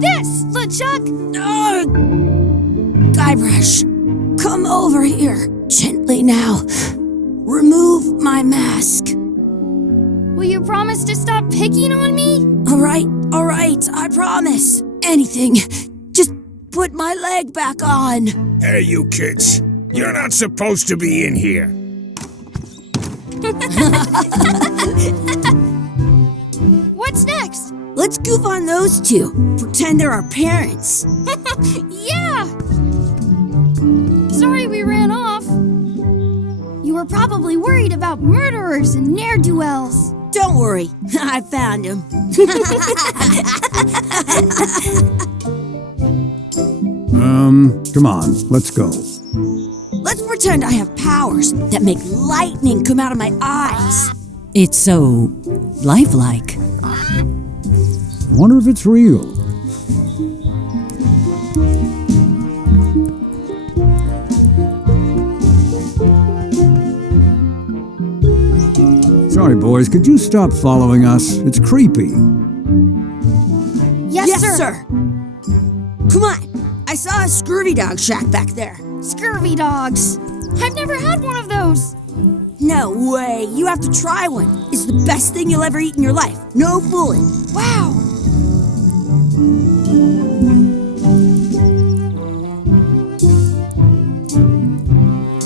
This, LeChuck! Guybrush, come over here. Gently now. Remove my mask. Will you promise to stop picking on me? All right, I promise. Anything. Just put my leg back on. Hey, you kids. You're not supposed to be in here. What's next? Let's goof on those two. Pretend they're our parents. Yeah! Sorry we ran off. You were probably worried about murderers and ne'er-do-wells. Don't worry, I found him. Come on, let's go. Let's pretend I have powers that make lightning come out of my eyes. It's so lifelike. I wonder if it's real. Sorry, boys, could you stop following us? It's creepy. Yes, sir. Come on, I saw a scurvy dog shack back there. Scurvy dogs. I've never had one of those. No way, you have to try one. It's the best thing you'll ever eat in your life. No fooling. Wow.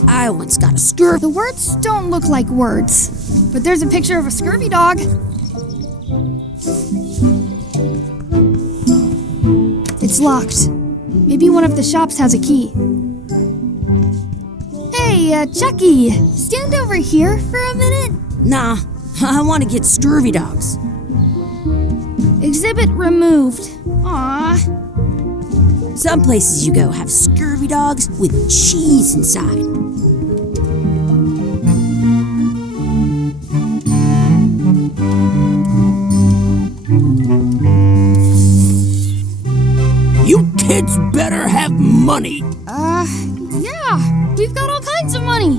I once got a scurvy. The words don't look like words, but there's a picture of a scurvy dog. It's locked. Maybe one of the shops has a key. Hey, Chucky, stand over here for a minute. Nah, I want to get scurvy dogs. Exhibit removed. Aww. Some places you go have scurvy dogs with cheese inside. You kids better have money. Yeah, we've got all kinds of money.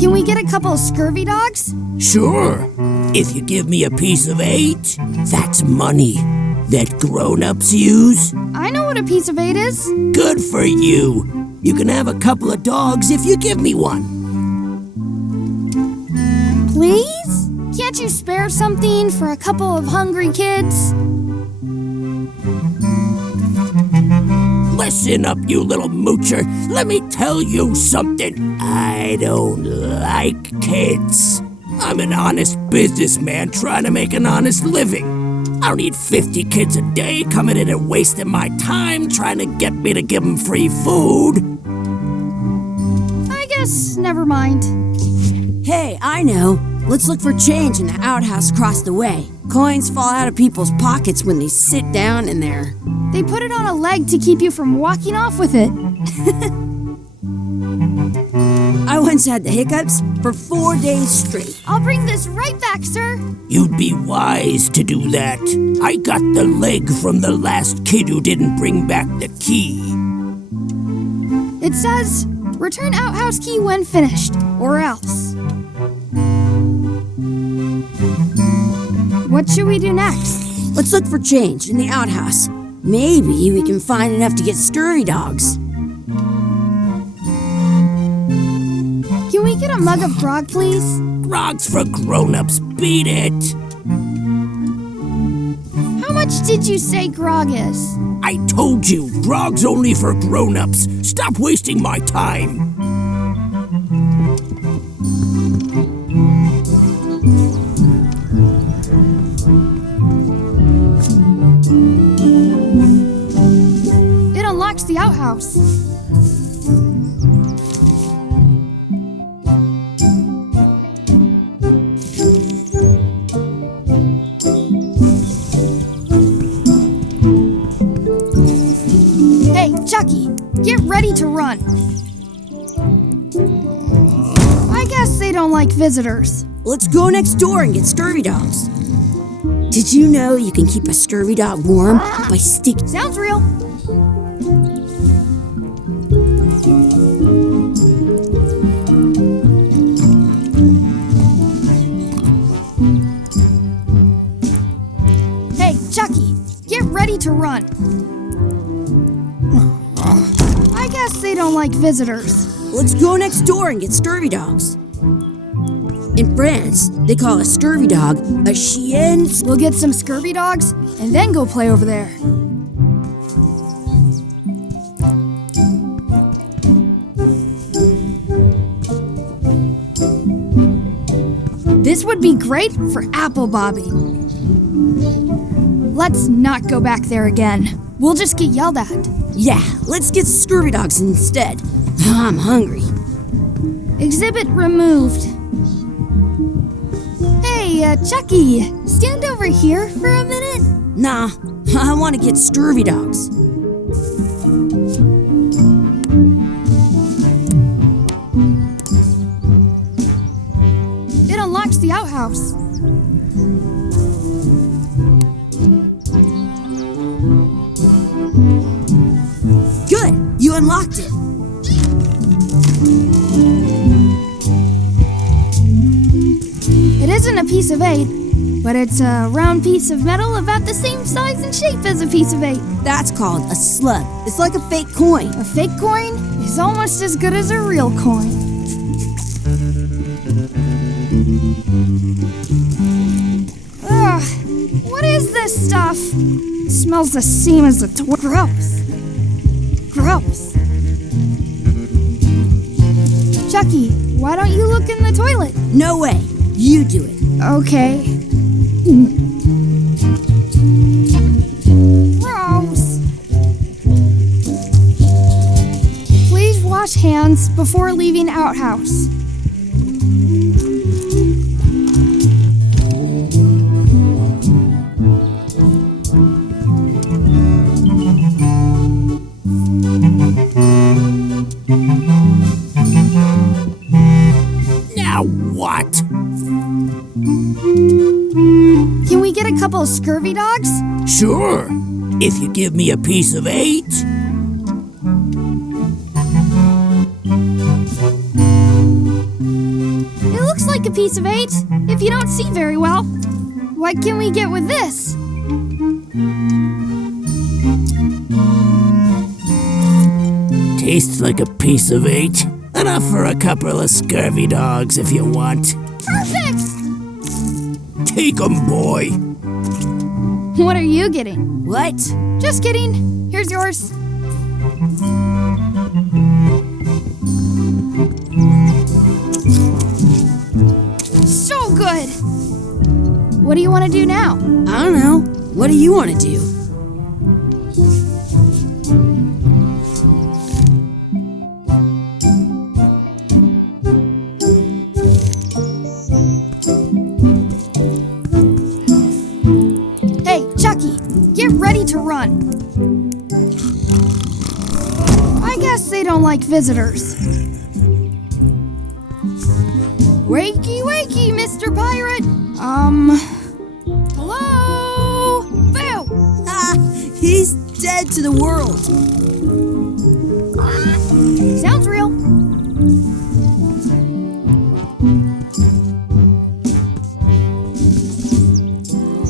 Can we get a couple of scurvy dogs? Sure. If you give me a piece of 8, that's money that grown-ups use. I know what a piece of 8 is. Good for you. You can have a couple of dogs if you give me one. Please? Can't you spare something for a couple of hungry kids? Listen up, you little moocher. Let me tell you something. I don't like kids. I'm an honest businessman trying to make an honest living. I don't need 50 kids a day coming in and wasting my time trying to get me to give them free food. I guess never mind. Hey, I know. Let's look for change in the outhouse across the way. Coins fall out of people's pockets when they sit down in there. They put it on a leg to keep you from walking off with it. I once had the hiccups for 4 days straight. I'll bring this right back, sir. You'd be wise to do that. I got the leg from the last kid who didn't bring back the key. It says, return outhouse key when finished, or else. What should we do next? Let's look for change in the outhouse. Maybe we can find enough to get scurvy dogs. Can we get a mug of grog, please? Grog's for grown-ups. Beat it. How much did you say grog is? I told you, grog's only for grown-ups. Stop wasting my time. It unlocks the outhouse. Hey, Chucky, get ready to run. I guess they don't like visitors. Let's go next door and get scurvy dogs. Did you know you can keep a scurvy dog warm by sticking... Sounds real. ready to run. I guess they don't like visitors. Let's go next door and get scurvy dogs. In France, they call a scurvy dog a chien. We'll get some scurvy dogs and then go play over there. This would be great for apple bobbing. Let's not go back there again. We'll just get yelled at. Yeah, let's get scurvy dogs instead. I'm hungry. Exhibit removed. Hey, Chucky, stand over here for a minute. Nah, I want to get scurvy dogs. It unlocks the outhouse. Good, you unlocked it. It isn't a piece of 8, but it's a round piece of metal about the same size and shape as a piece of 8. That's called a slug. It's like a fake coin. A fake coin is almost as good as a real coin. Ugh, what is this stuff? It smells the same as the toy. Gross. Gross. Chucky, why don't you look in the toilet? No way. You do it. Okay. Gross. Please wash hands before leaving outhouse. Now what? Can we get a couple of scurvy dogs? Sure, if you give me a piece of 8. It looks like a piece of 8 if you don't see very well. What can we get with this? Tastes like a piece of 8. Enough for a couple of scurvy dogs if you want. Perfect! Take 'em, boy. What are you getting? What? Just kidding. Here's yours. So good! What do you want to do now? I don't know. What do you want to do? Hey, Chucky, get ready to run. I guess they don't like visitors. Wakey, wakey, Mr. Pirate. Hello? Boo! Ah, he's dead to the world. Sounds real.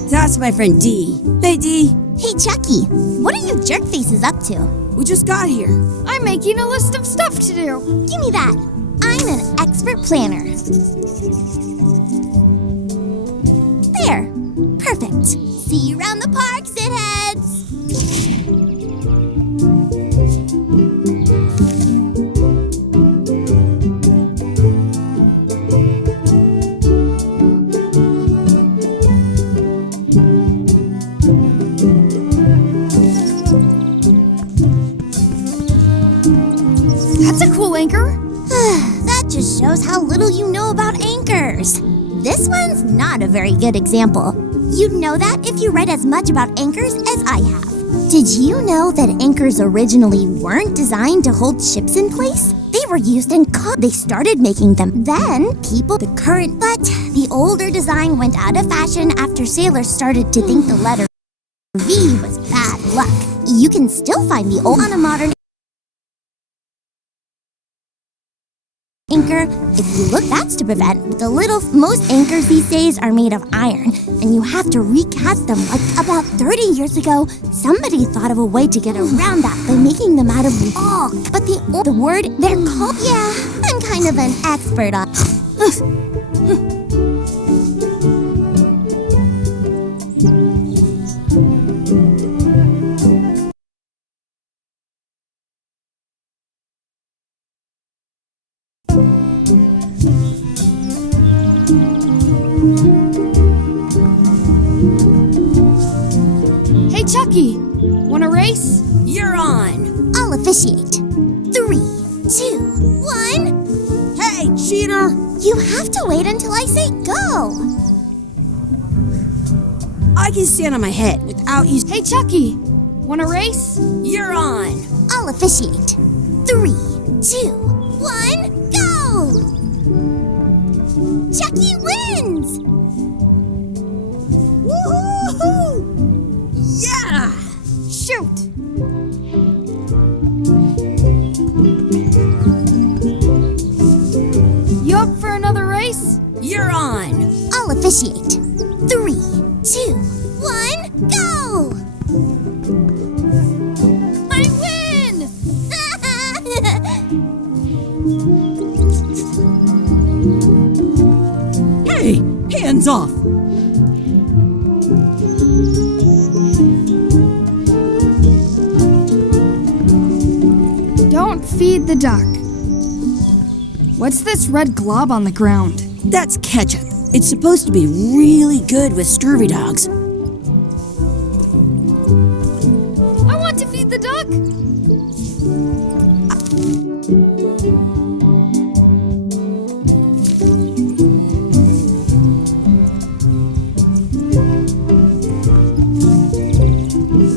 That's my friend Dee. Hey, Dee. Hey, Chucky, what are you jerk faces up to? We just got here. I'm making a list of stuff to do. Give me that. I'm an expert planner. There. Perfect. See you around the park, shitheads. That's a cool anchor. That just shows how little you know about anchors. This one's not a very good example. You'd know that if you read as much about anchors as I have. Did you know that anchors originally weren't designed to hold ships in place? They were used in They started making them. Then, the the older design went out of fashion after sailors started to think the letter V was bad luck. You can still find the old on a modern anchor? If you look, that's to prevent the little. Most anchors these days are made of iron, and you have to recast them. Like about 30 years ago, somebody thought of a way to get around that by making them out of log. But the word they're called. Yeah, I'm kind of an expert on. Hey, Chucky, wanna race? You're on. I'll officiate. 3, 2, 1. Hey, cheater! You have to wait until I say go. I can stand on my head without you. Hey, Chucky, wanna race? You're on. I'll officiate. 3, 2, 1, go! Chucky wins! Woohoo! Yeah! Shoot! You up for another race? You're on. I'll officiate. 3, 2, 1, go! I win! Hey, hands off! Don't feed the duck. What's this red glob on the ground? That's ketchup. It's supposed to be really good with scurvy dogs. I want to feed the duck!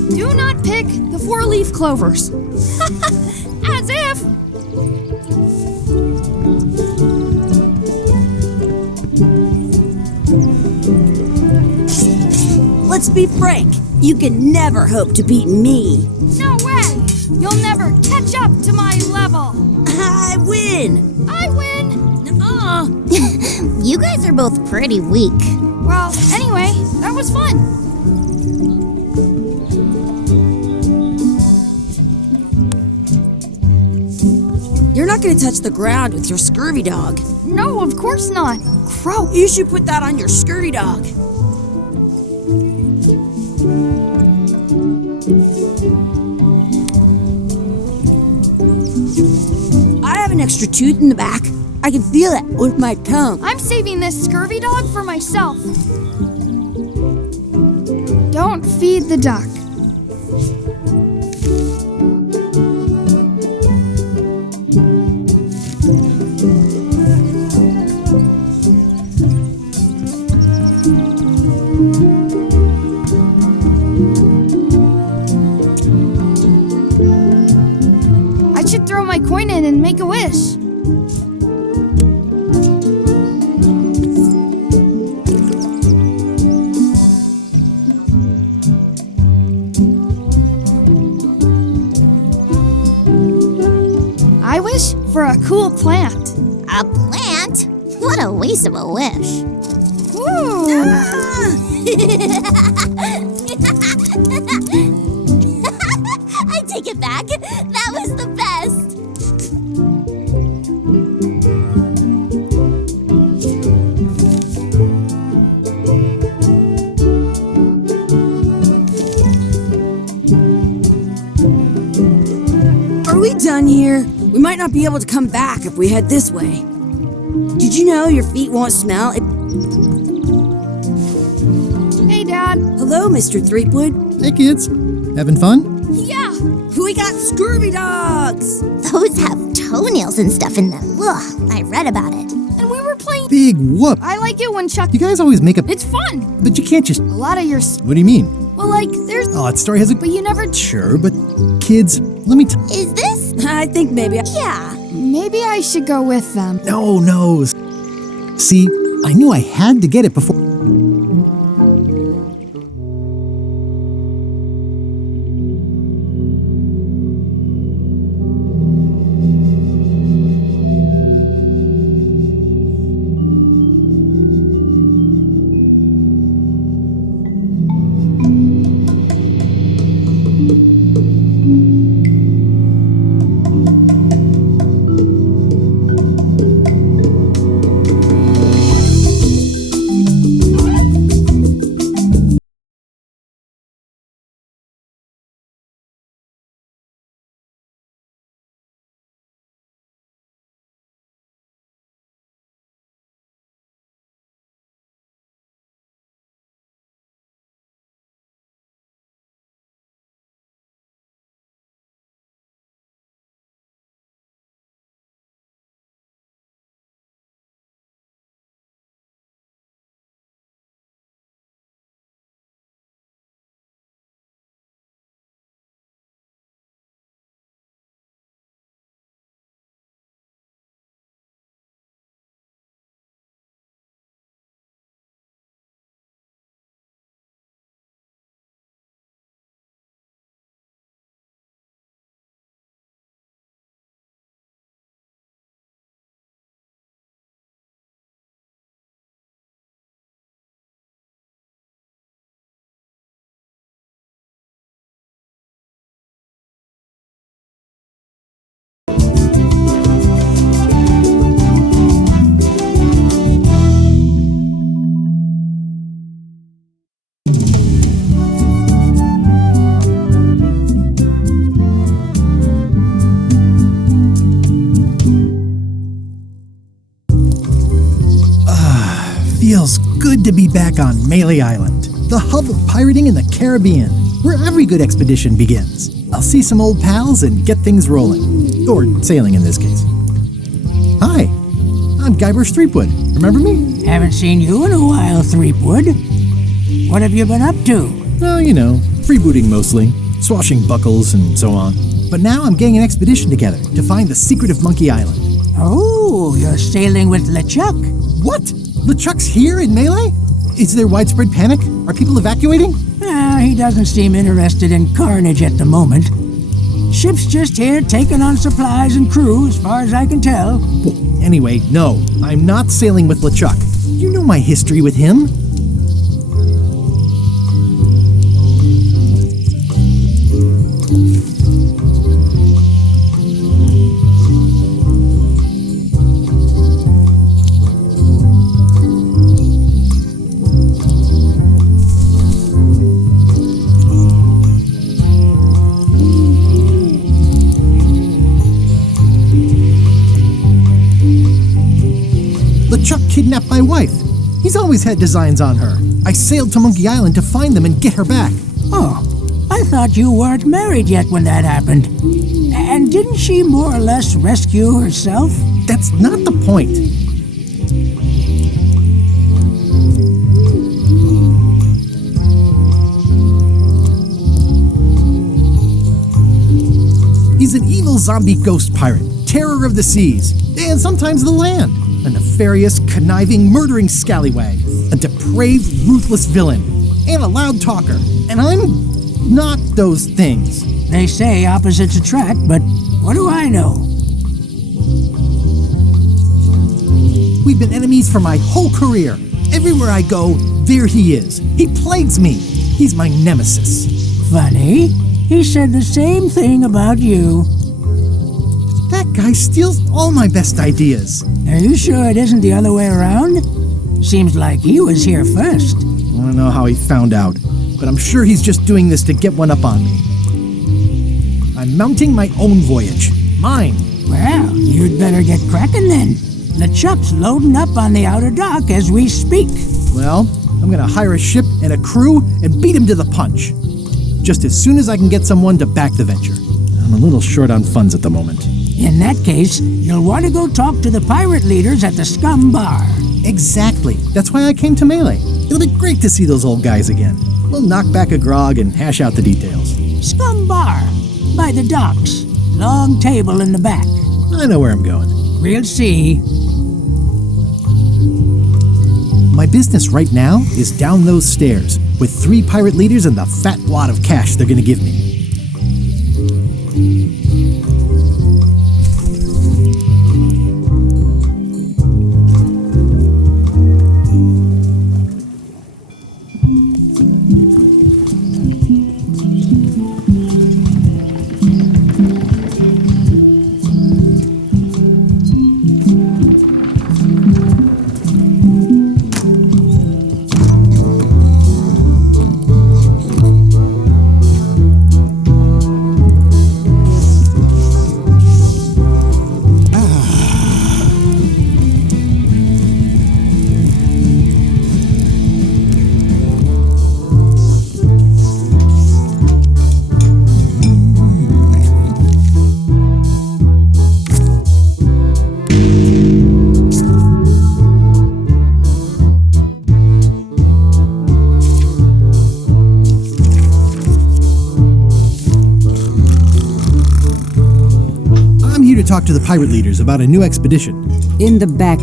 Do not pick the 4-leaf clovers. As if! Let's be frank. You can never hope to beat me. No way! You'll never catch up to my level! I win. I win! You guys are both pretty weak. Well, anyway, that was fun. You're not going to touch the ground with your scurvy dog. No, of course not. Crow. You should put that on your scurvy dog. I have an extra tooth in the back. I can feel it with my tongue. I'm saving this scurvy dog for myself. Don't feed the duck. I should throw my coin in and make a wish. I wish for a cool plant. A plant? What a waste of a wish. Ooh. I take it back. That was the best. Are we done here? We might not be able to come back if we head this way. Did you know your feet won't smell? Hey, Dad. Hello, Mr. Threepwood. Hey kids, having fun? Yeah. We got scurvy dogs. Those have toenails and stuff in them. Ugh, I read about it. And we were playing. Big whoop. I like it when Chuck. You guys always make up, It's fun. but you can't just. A lot of your. What do you mean? Well, like, there's. Oh, that story has a. But you never. Sure, but kids, let me. Is this? I think maybe. Yeah. Maybe I should go with them. No. See, I knew I had to get it before. to be back on Melee Island, the hub of pirating in the Caribbean, where every good expedition begins. I'll see some old pals and get things rolling. Or sailing in this case. Hi, I'm Guybrush Threepwood. Remember me? Haven't seen you in a while, Threepwood. What have you been up to? Oh, you know, freebooting mostly, swashing buckles and so on. But now I'm getting an expedition together to find the secret of Monkey Island. Oh, you're sailing with LeChuck. What? LeChuck's here in Melee? Is there widespread panic? Are people evacuating? He doesn't seem interested in carnage at the moment. Ship's just here taking on supplies and crew, as far as I can tell. Well, anyway, no, I'm not sailing with LeChuck. You know my history with him. LeChuck kidnapped my wife. He's always had designs on her. I sailed to Monkey Island to find them and get her back. Oh, I thought you weren't married yet when that happened. And didn't she more or less rescue herself? That's not the point. He's an evil zombie ghost pirate, terror of the seas, and sometimes the land. A nefarious, conniving, murdering scallywag. A depraved, ruthless villain. And a loud talker. And I'm not those things. They say opposites attract, but what do I know? We've been enemies for my whole career. Everywhere I go, there he is. He plagues me. He's my nemesis. Funny. He said the same thing about you. That guy steals all my best ideas. Are you sure it isn't the other way around? Seems like he was here first. I don't know how he found out, but I'm sure he's just doing this to get one up on me. I'm mounting my own voyage. Mine. Well, you'd better get cracking then. LeChuck's loading up on the outer dock as we speak. Well, I'm gonna hire a ship and a crew and beat him to the punch. Just as soon as I can get someone to back the venture. I'm a little short on funds at the moment. In that case, you'll want to go talk to the pirate leaders at the Scum Bar. Exactly. That's why I came to Melee. It'll be great to see those old guys again. We'll knock back a grog and hash out the details. Scum Bar, by the docks. Long table in the back. I know where I'm going. We'll see. My business right now is down those stairs, with 3 pirate leaders and the fat wad of cash they're gonna give me. Talk to the pirate leaders about a new expedition. In the back.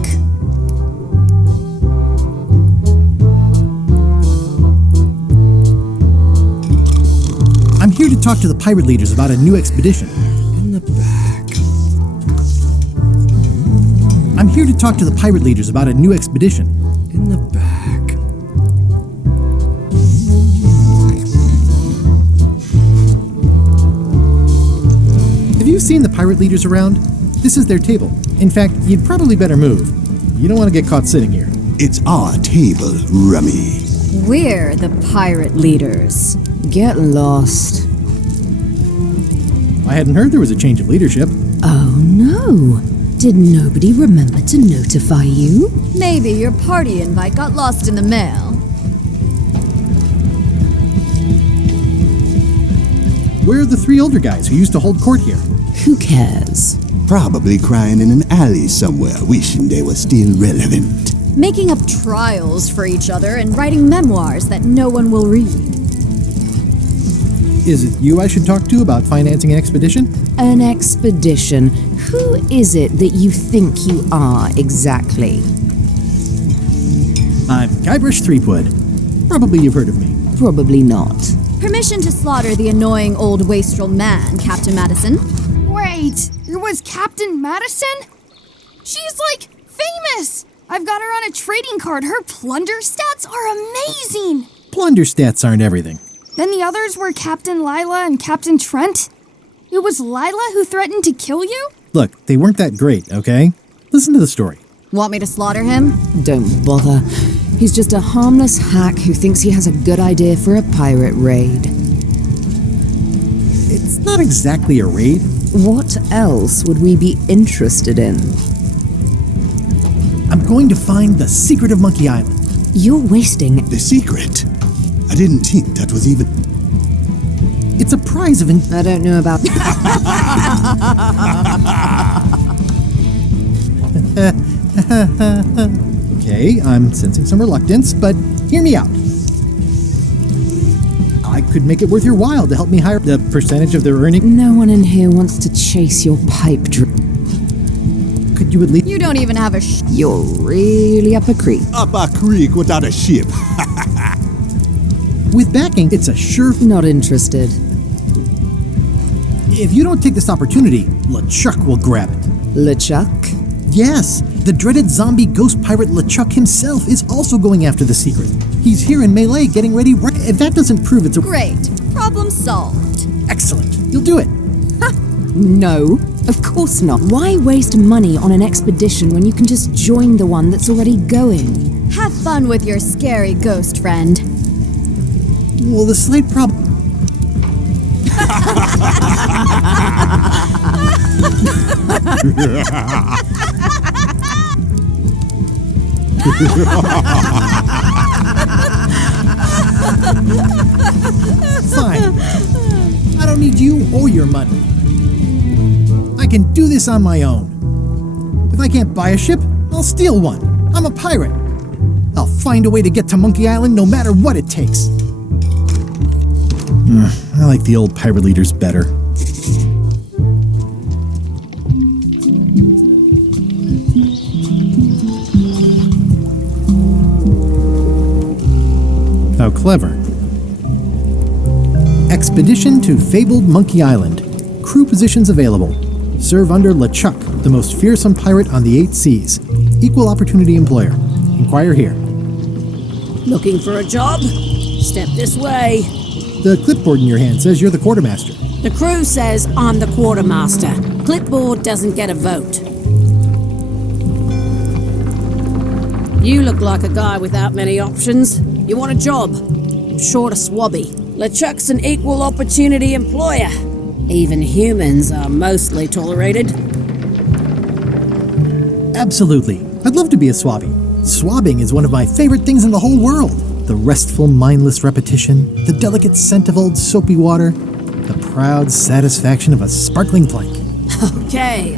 I'm here to talk to the pirate leaders about a new expedition. In the back. I'm here to talk to the pirate leaders about a new expedition. In the back. Have you seen the pirate leaders around? This is their table. In fact, you'd probably better move. You don't want to get caught sitting here. It's our table, Rummy. We're the pirate leaders. Get lost. I hadn't heard there was a change of leadership. Oh no. Did nobody remember to notify you? Maybe your party invite got lost in the mail. Where are the three older guys who used to hold court here? Who cares? Probably crying in an alley somewhere, wishing they were still relevant. Making up trials for each other and writing memoirs that no one will read. Is it you I should talk to about financing an expedition? An expedition? Who is it that you think you are exactly? I'm Guybrush Threepwood. Probably you've heard of me. Probably not. Permission to slaughter the annoying old wastrel man, Captain Madison. Wait, it was Captain Madison? She's like famous! I've got her on a trading card. Her plunder stats are amazing! Plunder stats aren't everything. Then the others were Captain Lila and Captain Trent. It was Lila who threatened to kill you? Look, they weren't that great, okay? Listen to the story. Want me to slaughter him? Don't bother. He's just a harmless hack who thinks he has a good idea for a pirate raid. It's not exactly a raid. What else would we be interested in? I'm going to find the secret of Monkey Island. You're wasting... The secret? I didn't think that was even... It's a prize of... I don't know about... Okay, I'm sensing some reluctance, but hear me out. I could make it worth your while to help me hire the percentage of their earning. No one in here wants to chase your pipe dream. Could you at least... You don't even have a You're really up a creek. Up a creek without a ship. With backing, it's a sure... Not interested. If you don't take this opportunity, LeChuck will grab it. LeChuck? Yes, the dreaded zombie ghost pirate LeChuck himself is also going after the secret. He's here in Melee getting ready right... If that doesn't prove it's a... Great. Problem solved. Excellent. You'll do it. No, of course not. Why waste money on an expedition when you can just join the one that's already going? Have fun with your scary ghost friend. Well, the slight problem... Fine. I don't need you or your money. I can do this on my own. If I can't buy a ship, I'll steal one. I'm a pirate. I'll find a way to get to Monkey Island no matter what it takes. I like the old pirate leaders better. How clever. Expedition to fabled Monkey Island. Crew positions available. Serve under LeChuck, the most fearsome pirate on the 8 seas. Equal opportunity employer. Inquire here. Looking for a job? Step this way. The clipboard in your hand says you're the quartermaster. The crew says I'm the quartermaster. Clipboard doesn't get a vote. You look like a guy without many options. You want a job? I'm short a swabby. LeChuck's an equal opportunity employer. Even humans are mostly tolerated. Absolutely. I'd love to be a swabby. Swabbing is one of my favorite things in the whole world. The restful, mindless repetition, the delicate scent of old soapy water, the proud satisfaction of a sparkling plank. Okay.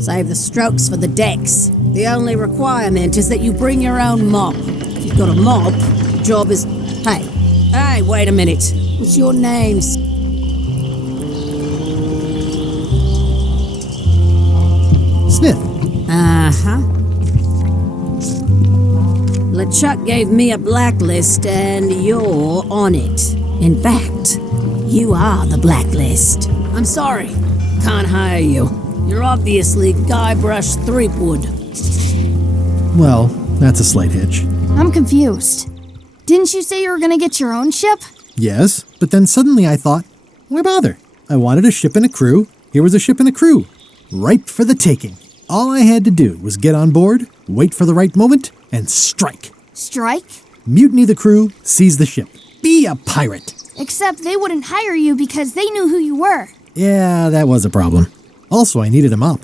Save the strokes for the decks. The only requirement is that you bring your own mop. If you've got a mop, the job is... Hey, wait a minute. What's your name? Smith. Uh-huh. LeChuck gave me a blacklist and you're on it. In fact, you are the blacklist. I'm sorry, can't hire you. You're obviously Guybrush Threepwood. Well, that's a slight hitch. I'm confused. Didn't you say you were gonna get your own ship? Yes, but then suddenly I thought, why bother? I wanted a ship and a crew. Here was a ship and a crew. Ripe for the taking. All I had to do was get on board, wait for the right moment, and strike. Strike? Mutiny the crew, seize the ship. Be a pirate. Except they wouldn't hire you because they knew who you were. Yeah, that was a problem. Also, I needed a mop.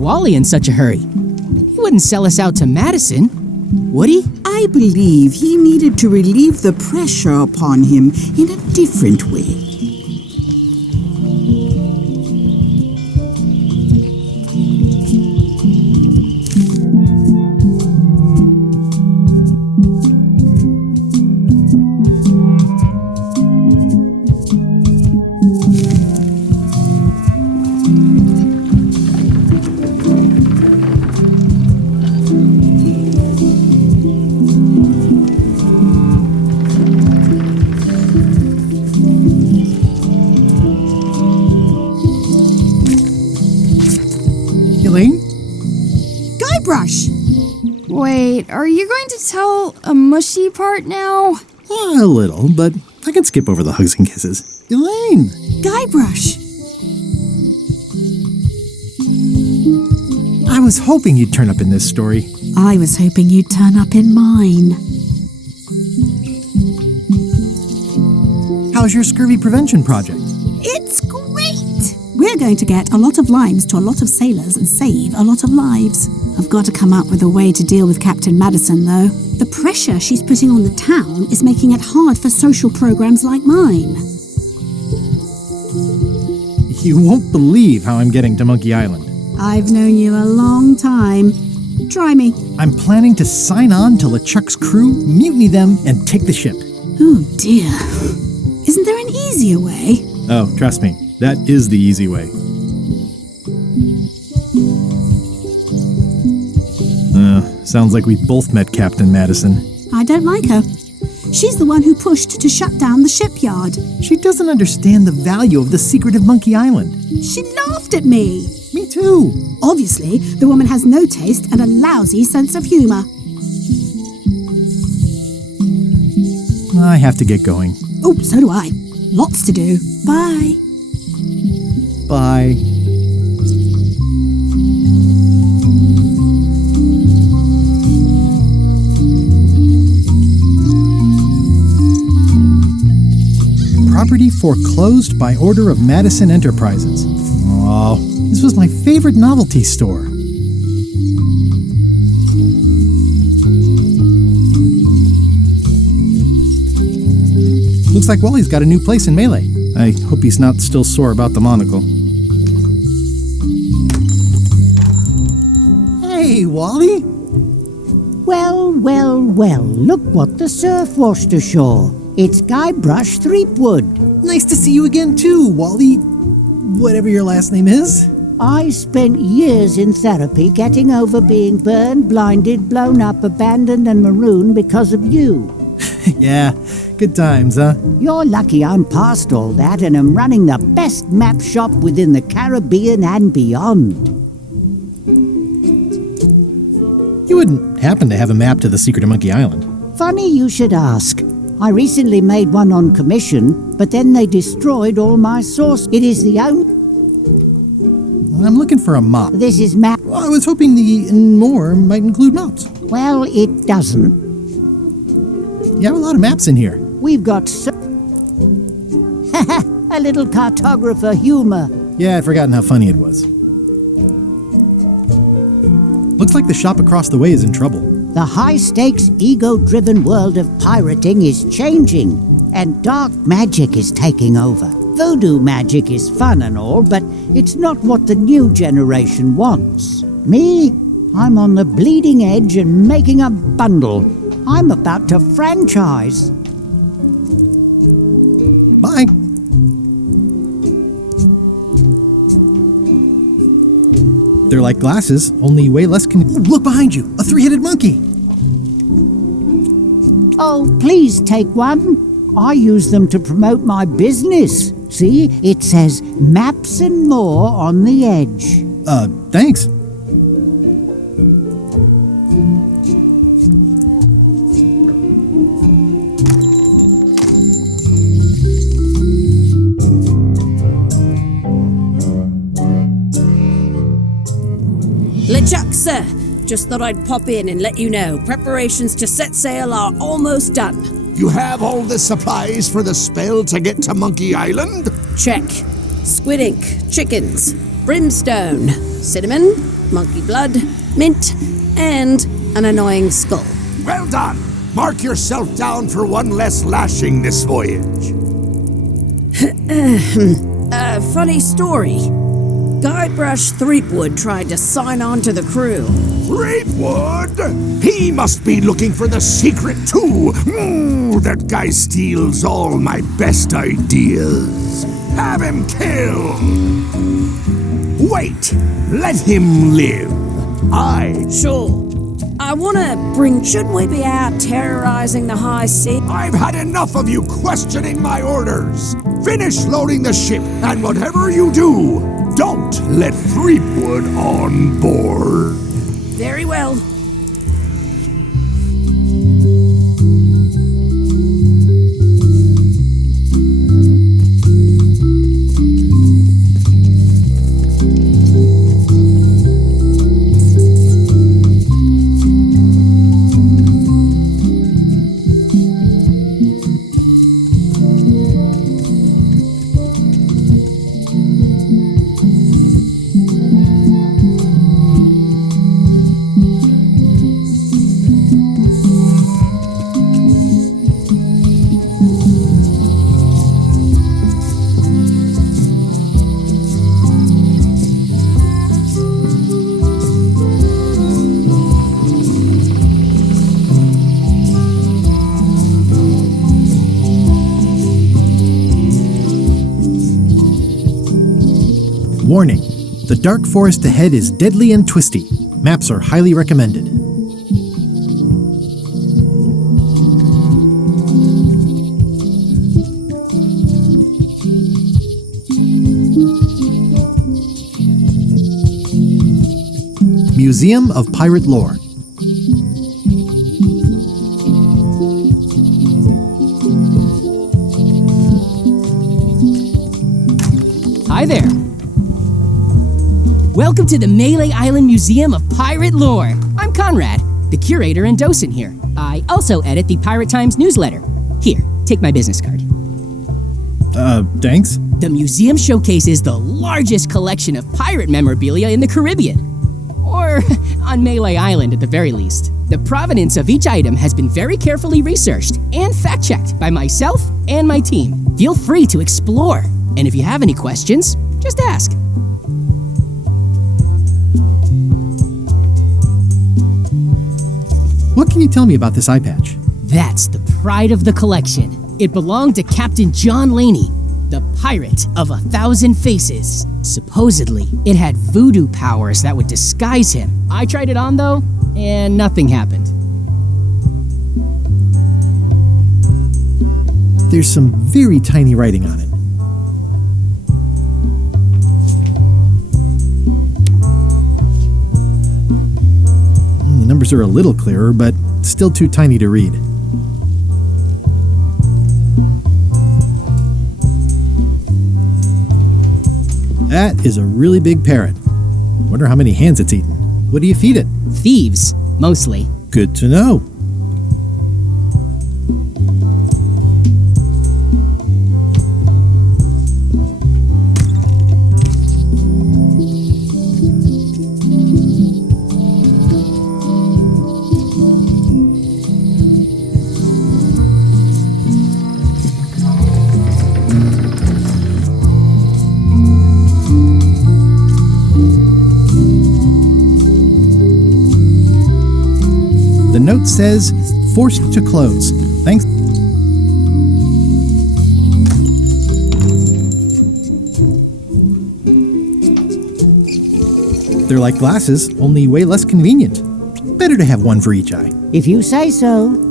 Wally in such a hurry? He wouldn't sell us out to Madison, would he? I believe he needed to relieve the pressure upon him in a different way. Elaine? Guybrush! Wait, are you going to tell a mushy part now? A little, but I can skip over the hugs and kisses. Elaine! Guybrush! I was hoping you'd turn up in this story. I was hoping you'd turn up in mine. How's your scurvy prevention project? It's great! We're going to get a lot of limes to a lot of sailors and save a lot of lives. I've got to come up with a way to deal with Captain Madison, though. The pressure she's putting on the town is making it hard for social programs like mine. You won't believe how I'm getting to Monkey Island. I've known you a long time. Try me. I'm planning to sign on to LeChuck's crew, mutiny them, and take the ship. Oh dear. Isn't there an easier way? Oh, trust me, that is the easy way. Sounds like we both met Captain Madison. I don't like her. She's the one who pushed to shut down the shipyard. She doesn't understand the value of the secret of Monkey Island. She laughed at me. Me too. Obviously, the woman has no taste and a lousy sense of humor. I have to get going. Oh, so do I. Lots to do. Bye. Bye. Property foreclosed by order of Madison Enterprises. Oh, this was my favorite novelty store. Looks like Wally's got a new place in Melee. I hope he's not still sore about the monocle. Hey, Wally! Well, well, well, look what the surf washed ashore. It's Guybrush Threepwood. Nice to see you again too, Wally. Whatever your last name is. I spent years in therapy getting over being burned, blinded, blown up, abandoned, and marooned because of you. Yeah, good times, huh? You're lucky I'm past all that and am running the best map shop within the Caribbean and beyond. You wouldn't happen to have a map to the secret of Monkey Island. Funny you should ask. I recently made one on commission, but then they destroyed all my source. It is the only... I'm looking for a mop. This is map... Well, I was hoping the "and more" might include mops. Well, it doesn't. You have a lot of maps in here. We've got so... a little cartographer humor. Yeah, I'd forgotten how funny it was. Looks like the shop across the way is in trouble. The high-stakes, ego-driven world of pirating is changing, and dark magic is taking over. Voodoo magic is fun and all, but it's not what the new generation wants. Me? I'm on the bleeding edge and making a bundle. I'm about to franchise. Bye. They're like glasses, only way less Ooh, look behind you! A three-headed monkey! Oh, please take one. I use them to promote my business. See, it says Maps and More on the edge. Thanks. LeChuck, sir. Just thought I'd pop in and let you know. Preparations to set sail are almost done. You have all the supplies for the spell to get to Monkey Island? Check. Squid ink, chickens, brimstone, cinnamon, monkey blood, mint, and an annoying skull. Well done! Mark yourself down for one less lashing this voyage. Funny story. Guybrush Threepwood tried to sign on to the crew. Threepwood? He must be looking for the secret too. That guy steals all my best ideas. Have him killed. Wait, let him live. Sure. I wanna bring... Shouldn't we be out terrorizing the high sea? I've had enough of you questioning my orders. Finish loading the ship, and whatever you do, don't let Threepwood on board. Very well. Warning, the dark forest ahead is deadly and twisty. Maps are highly recommended. Museum of Pirate Lore. Hi there. Welcome to the Melee Island Museum of Pirate Lore. I'm Conrad, the curator and docent here. I also edit the Pirate Times newsletter. Here, take my business card. Thanks. The museum showcases the largest collection of pirate memorabilia in the Caribbean. Or on Melee Island at the very least. The provenance of each item has been very carefully researched and fact-checked by myself and my team. Feel free to explore. And if you have any questions, just ask. What can you tell me about this eye patch? That's the pride of the collection. It belonged to Captain John Laney, the pirate of 1,000 faces. Supposedly, it had voodoo powers that would disguise him. I tried it on though, and nothing happened. There's some very tiny writing on it. The numbers are a little clearer, but still too tiny to read. That is a really big parrot. Wonder how many hands it's eaten. What do you feed it? Thieves, mostly. Good to know. The note says, forced to close. Thanks. They're like glasses, only way less convenient. Better to have one for each eye. If you say so.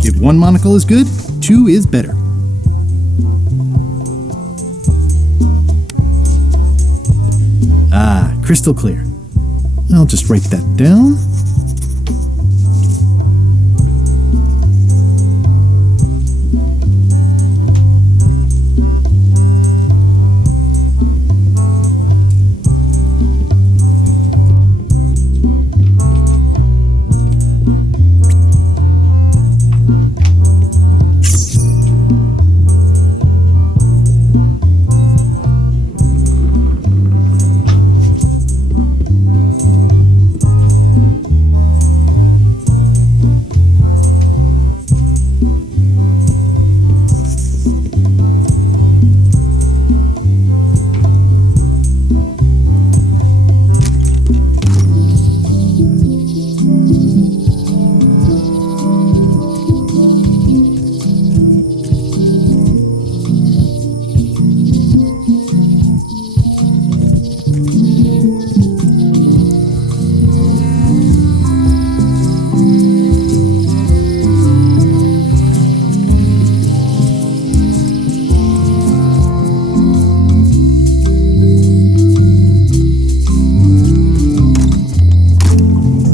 If one monocle is good, two is better. Crystal clear. I'll just write that down.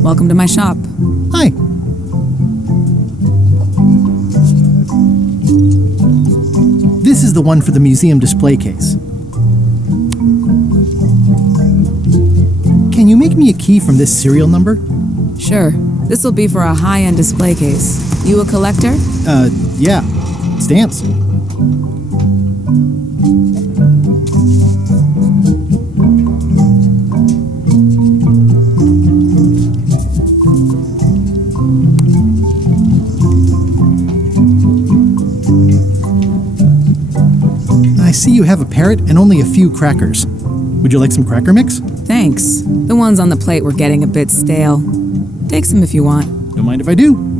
Welcome to my shop. Hi. This is the one for the museum display case. Can you make me a key from this serial number? Sure. This will be for a high-end display case. You a collector? Yeah. Stamps. I see you have a parrot and only a few crackers. Would you like some cracker mix? Thanks. The ones on the plate were getting a bit stale. Take some if you want. Don't mind if I do.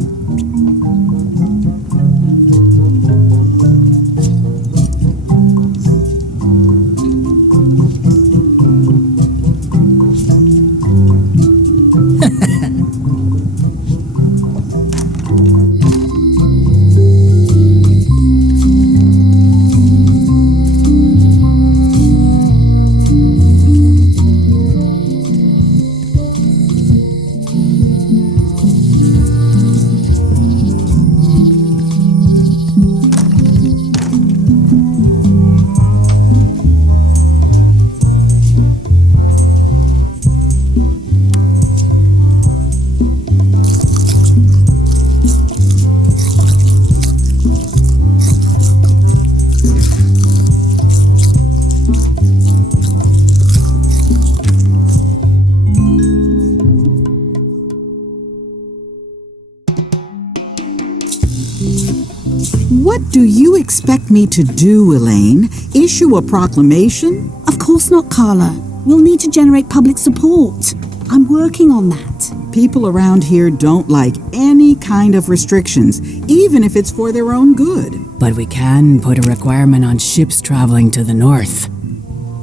What do you expect me to do, Elaine? Issue a proclamation? Of course not, Carla. We'll need to generate public support. I'm working on that. People around here don't like any kind of restrictions, even if it's for their own good. But we can put a requirement on ships traveling to the north.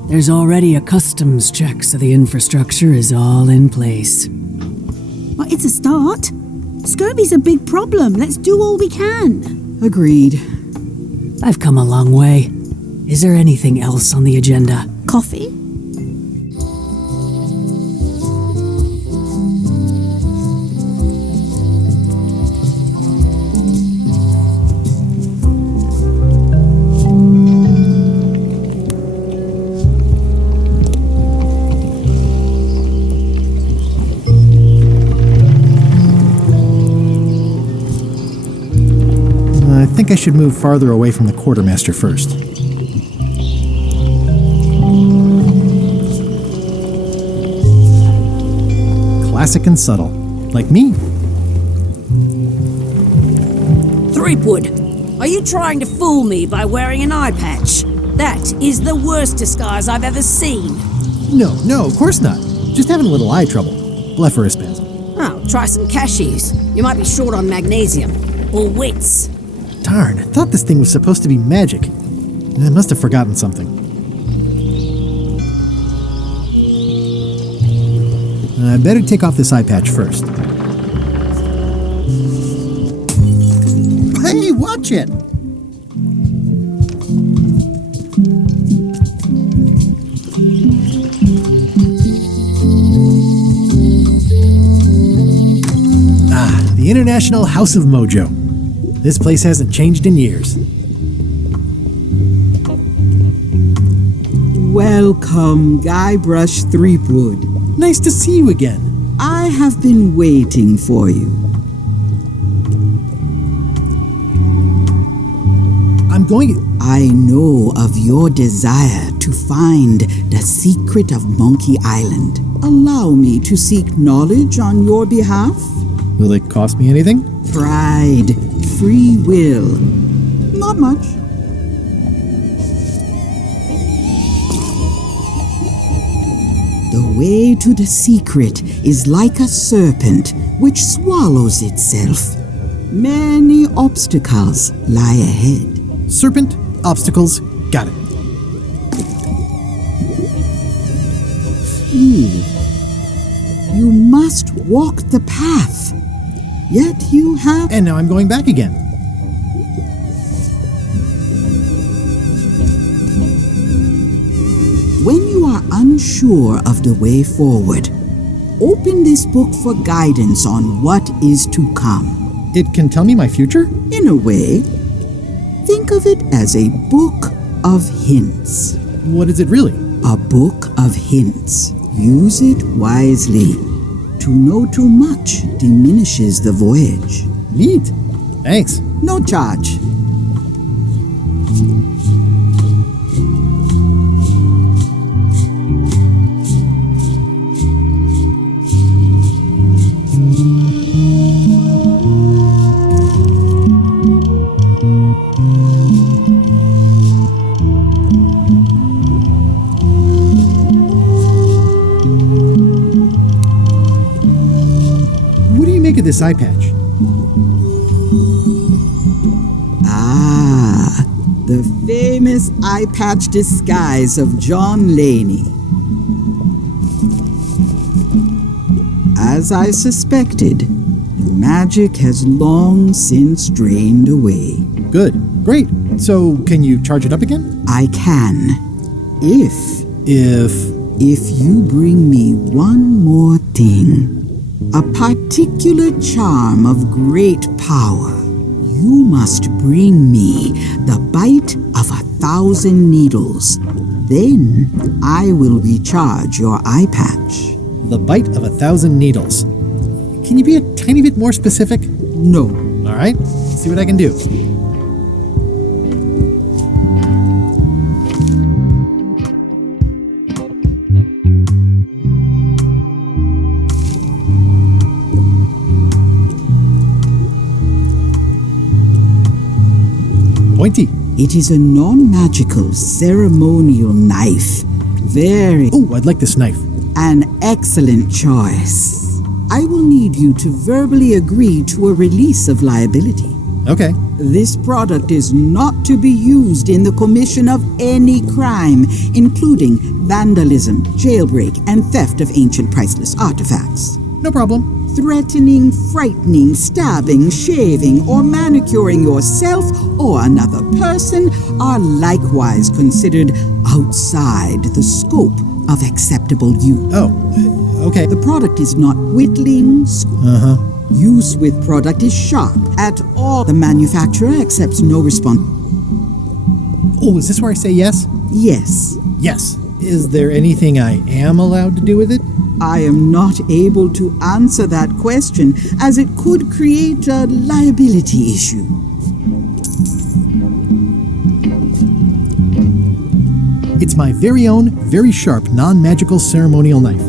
There's already a customs check, so the infrastructure is all in place. Well, it's a start. Scurvy's a big problem. Let's do all we can. Agreed. I've come a long way. Is there anything else on the agenda? Coffee? I think I should move farther away from the quartermaster first. Classic and subtle. Like me. Threepwood, are you trying to fool me by wearing an eye patch? That is the worst disguise I've ever seen. No, of course not. Just having a little eye trouble. Blepharospasm. Oh, try some cashews. You might be short on magnesium. Or wits. Darn, I thought this thing was supposed to be magic. I must have forgotten something. I better take off this eye patch first. Hey, watch it! International House of Mojo. This place hasn't changed in years. Welcome, Guybrush Threepwood. Nice to see you again. I have been waiting for you. I know of your desire to find the secret of Monkey Island. Allow me to seek knowledge on your behalf. Will it cost me anything? Pride, free will. Not much. The way to the secret is like a serpent which swallows itself. Many obstacles lie ahead. Serpent, obstacles, got it. You must walk the path. Yet you have... And now I'm going back again. When you are unsure of the way forward, open this book for guidance on what is to come. It can tell me my future? In a way, think of it as a book of hints. What is it really? A book of hints. Use it wisely. To know too much diminishes the voyage. Neat. Thanks. No charge. This eye patch. Ah, the famous eye patch disguise of John Laney. As I suspected, the magic has long since drained away. Good. Great. So, can you charge it up again? I can. If you bring me one more thing. A particular charm of great power. You must bring me the bite of 1,000 needles. Then I will recharge your eye patch. The bite of 1,000 needles. Can you be a tiny bit more specific? No. All right. See what I can do. Pointy. It is a non-magical ceremonial knife. Very... Oh, I'd like this knife. An excellent choice. I will need you to verbally agree to a release of liability. Okay. This product is not to be used in the commission of any crime, including vandalism, jailbreak, and theft of ancient priceless artifacts. No problem. Threatening, frightening, stabbing, shaving, or manicuring yourself or another person are likewise considered outside the scope of acceptable use. Oh, okay. The product is not whittling. Use with product is sharp. At all, the manufacturer accepts no response. Oh, is this where I say yes? Yes. Yes. Is there anything I am allowed to do with it? I am not able to answer that question, as it could create a liability issue. It's my very own, very sharp, non-magical ceremonial knife.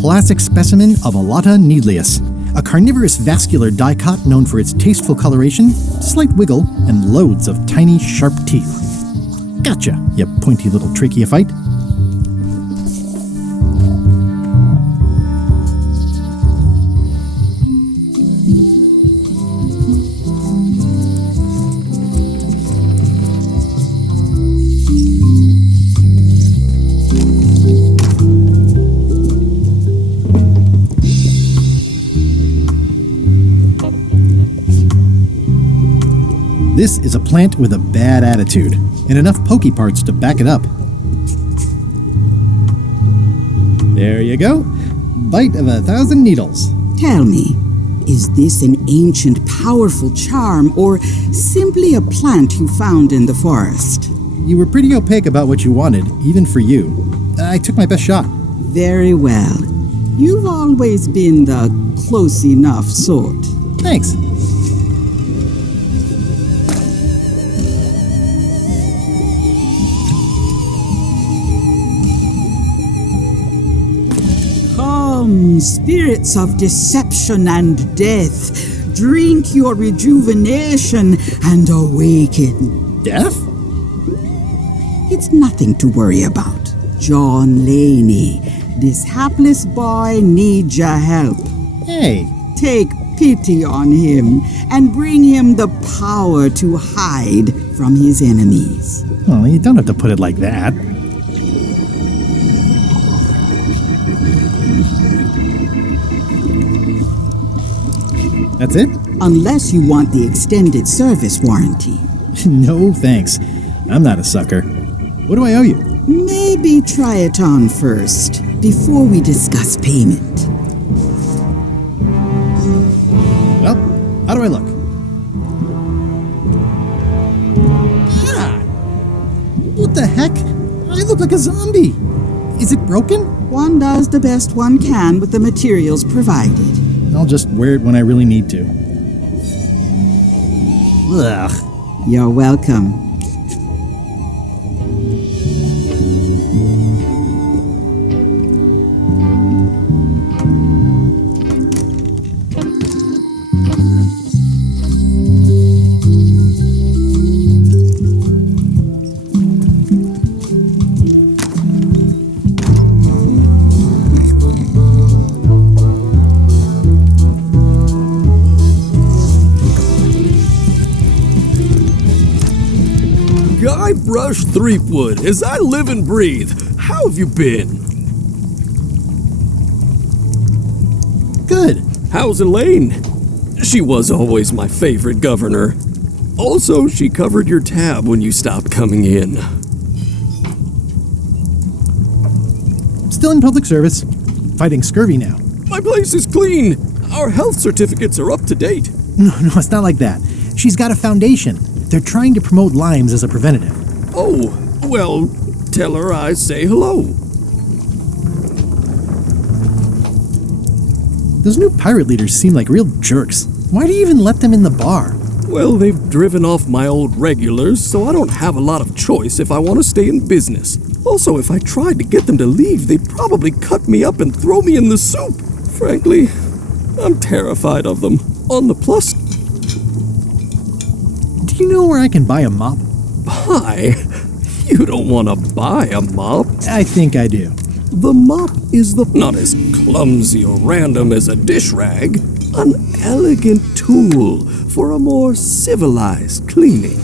Classic specimen of Alata needleus, a carnivorous vascular dicot known for its tasteful coloration, slight wiggle, and loads of tiny, sharp teeth. Gotcha, you pointy little tracheophyte. This is a plant with a bad attitude, and enough pokey parts to back it up. There you go. Bite of 1,000 needles. Tell me, is this an ancient, powerful charm, or simply a plant you found in the forest? You were pretty opaque about what you wanted, even for you. I took my best shot. Very well. You've always been the close enough sort. Thanks. Come, spirits of deception and death, drink your rejuvenation and awaken. Death? It's nothing to worry about. John Laney, this hapless boy needs your help. Hey. Take pity on him and bring him the power to hide from his enemies. Well, you don't have to put it like that. That's it? Unless you want the extended service warranty. No, thanks. I'm not a sucker. What do I owe you? Maybe try it on first, before we discuss payment. Well, how do I look? Ah! What the heck? I look like a zombie. Is it broken? One does the best one can with the materials provided. I'll just wear it when I really need to. Ugh. You're welcome. Guybrush Threepwood, as I live and breathe. How have you been? Good. How's Elaine? She was always my favorite governor. Also, she covered your tab when you stopped coming in. Still in public service. Fighting scurvy now. My place is clean. Our health certificates are up to date. No, it's not like that. She's got a foundation. They're trying to promote Lyme's as a preventative. Oh, well, tell her I say hello. Those new pirate leaders seem like real jerks. Why do you even let them in the bar? Well, they've driven off my old regulars, so I don't have a lot of choice if I want to stay in business. Also, if I tried to get them to leave, they'd probably cut me up and throw me in the soup. Frankly, I'm terrified of them. On the plus... Do you know where I can buy a mop? Buy? You don't want to buy a mop. I think I do. The mop is not as clumsy or random as a dish rag. An elegant tool for a more civilized cleaning.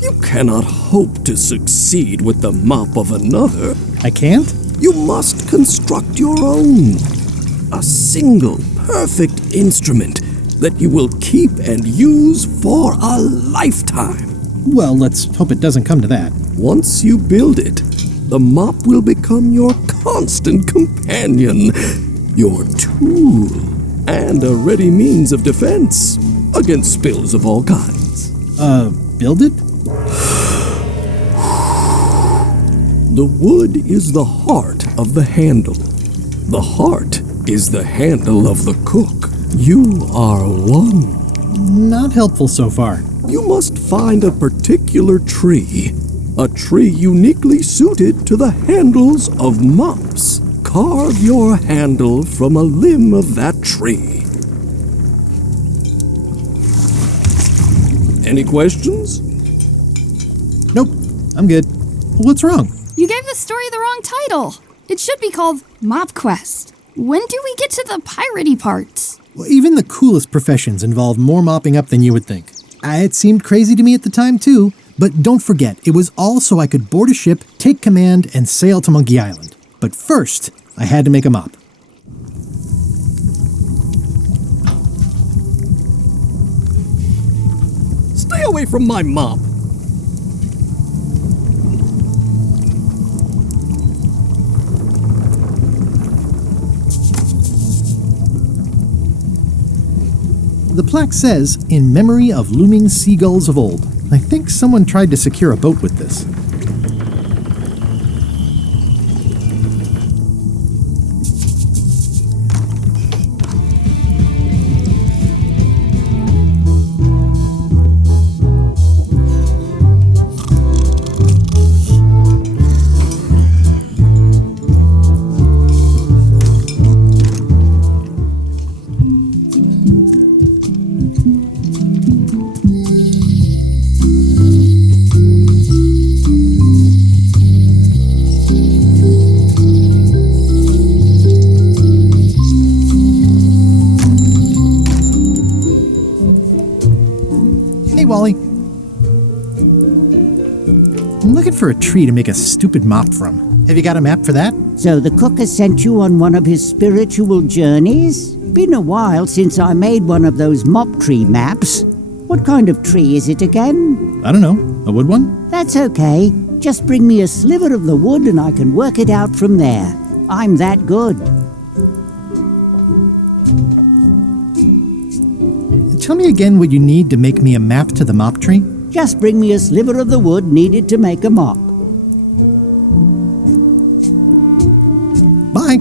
You cannot hope to succeed with the mop of another. I can't? You must construct your own. A single, perfect instrument that you will keep and use for a lifetime. Well, let's hope it doesn't come to that. Once you build it, the mop will become your constant companion, your tool, and a ready means of defense against spills of all kinds. Build it? The wood is the heart of the handle. The heart is the handle of the cook. You are one. Not helpful so far. You must find a particular tree. A tree uniquely suited to the handles of mops. Carve your handle from a limb of that tree. Any questions? Nope, I'm good. What's wrong? You gave the story the wrong title. It should be called Mop Quest. When do we get to the piratey parts? Well, even the coolest professions involve more mopping up than you would think. It seemed crazy to me at the time, too. But don't forget, it was all so I could board a ship, take command, and sail to Monkey Island. But first, I had to make a mop. Stay over away from my mop. The plaque says, "In memory of looming seagulls of old." I think someone tried to secure a boat with this. Wally. I'm looking for a tree to make a stupid mop from. Have you got a map for that? So the cook has sent you on one of his spiritual journeys? Been a while since I made one of those mop tree maps. What kind of tree is it again? I don't know. A wood one? That's okay. Just bring me a sliver of the wood and I can work it out from there. I'm that good. Tell me again what you need to make me a map to the mop tree. Just bring me a sliver of the wood needed to make a mop. Bye.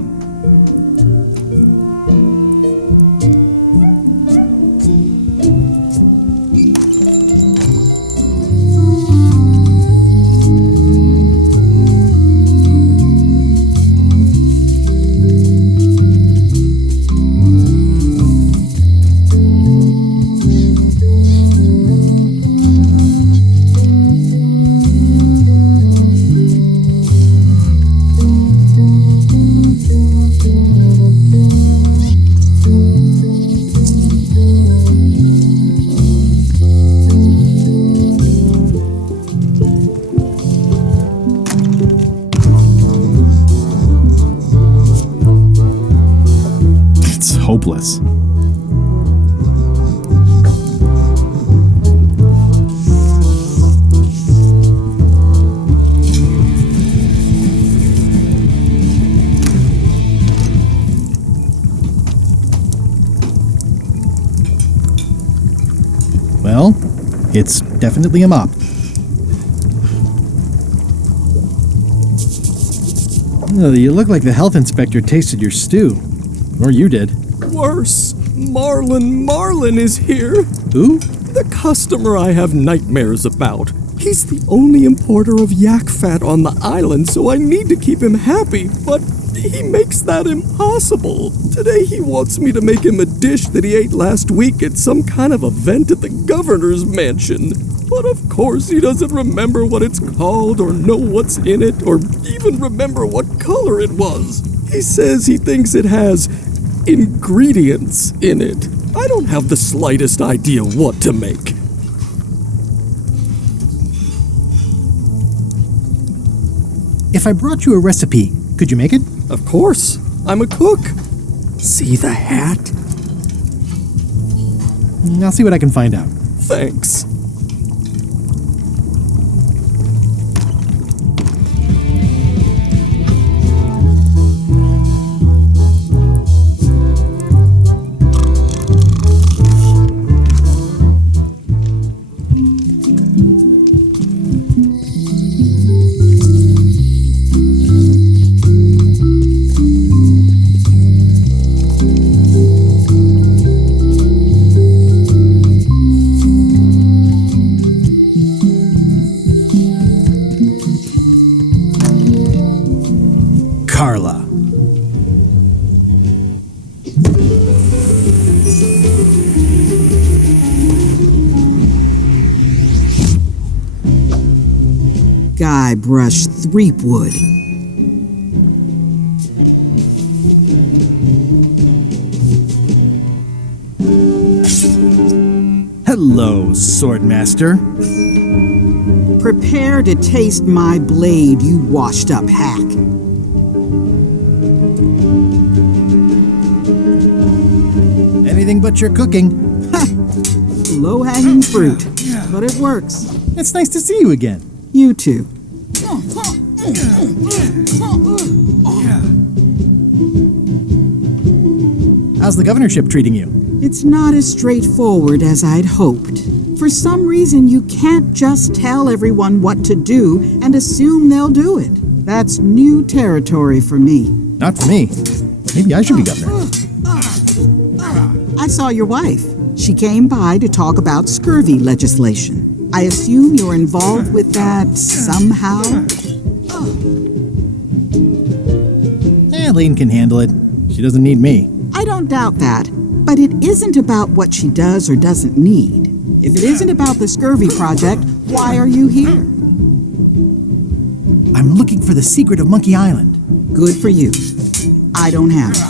Hopeless. Well, it's definitely a mop. Oh, you look like the health inspector tasted your stew. Or you did. Worse. Marlin is here. Who? The customer I have nightmares about. He's the only importer of yak fat on the island, so I need to keep him happy, but he makes that impossible. Today he wants me to make him a dish that he ate last week at some kind of event at the governor's mansion. But of course he doesn't remember what it's called or know what's in it or even remember what color it was. He says he thinks it has ingredients in it. I don't have the slightest idea what to make. If I brought you a recipe, could you make it? Of course. I'm a cook. See the hat? I'll see what I can find out. Thanks. Carla. Guybrush Threepwood. Hello, Swordmaster. Prepare to taste my blade, you washed-up hack. Anything but your cooking. Low-hanging fruit. but it works. It's nice to see you again. You too. How's the governorship treating you? It's not as straightforward as I'd hoped. For some reason, you can't just tell everyone what to do and assume they'll do it. That's new territory for me. Not for me. Maybe I should be governor. I saw your wife. She came by to talk about scurvy legislation. I assume you're involved with that somehow? Lane can handle it. She doesn't need me. I don't doubt that, but it isn't about what she does or doesn't need. If it isn't about the scurvy project, why are you here? I'm looking for the secret of Monkey Island. Good for you. I don't have it.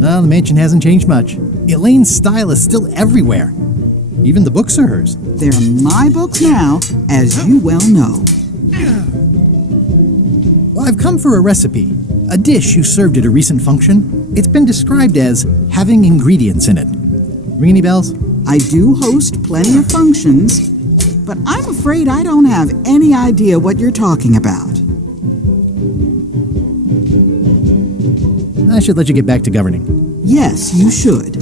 Well, the mansion hasn't changed much. Elaine's style is still everywhere. Even the books are hers. They're my books now, as you well know. Well, I've come for a recipe. A dish you served at a recent function. It's been described as having ingredients in it. Ring any bells? I do host plenty of functions, but I'm afraid I don't have any idea what you're talking about. I should let you get back to governing. Yes, you should.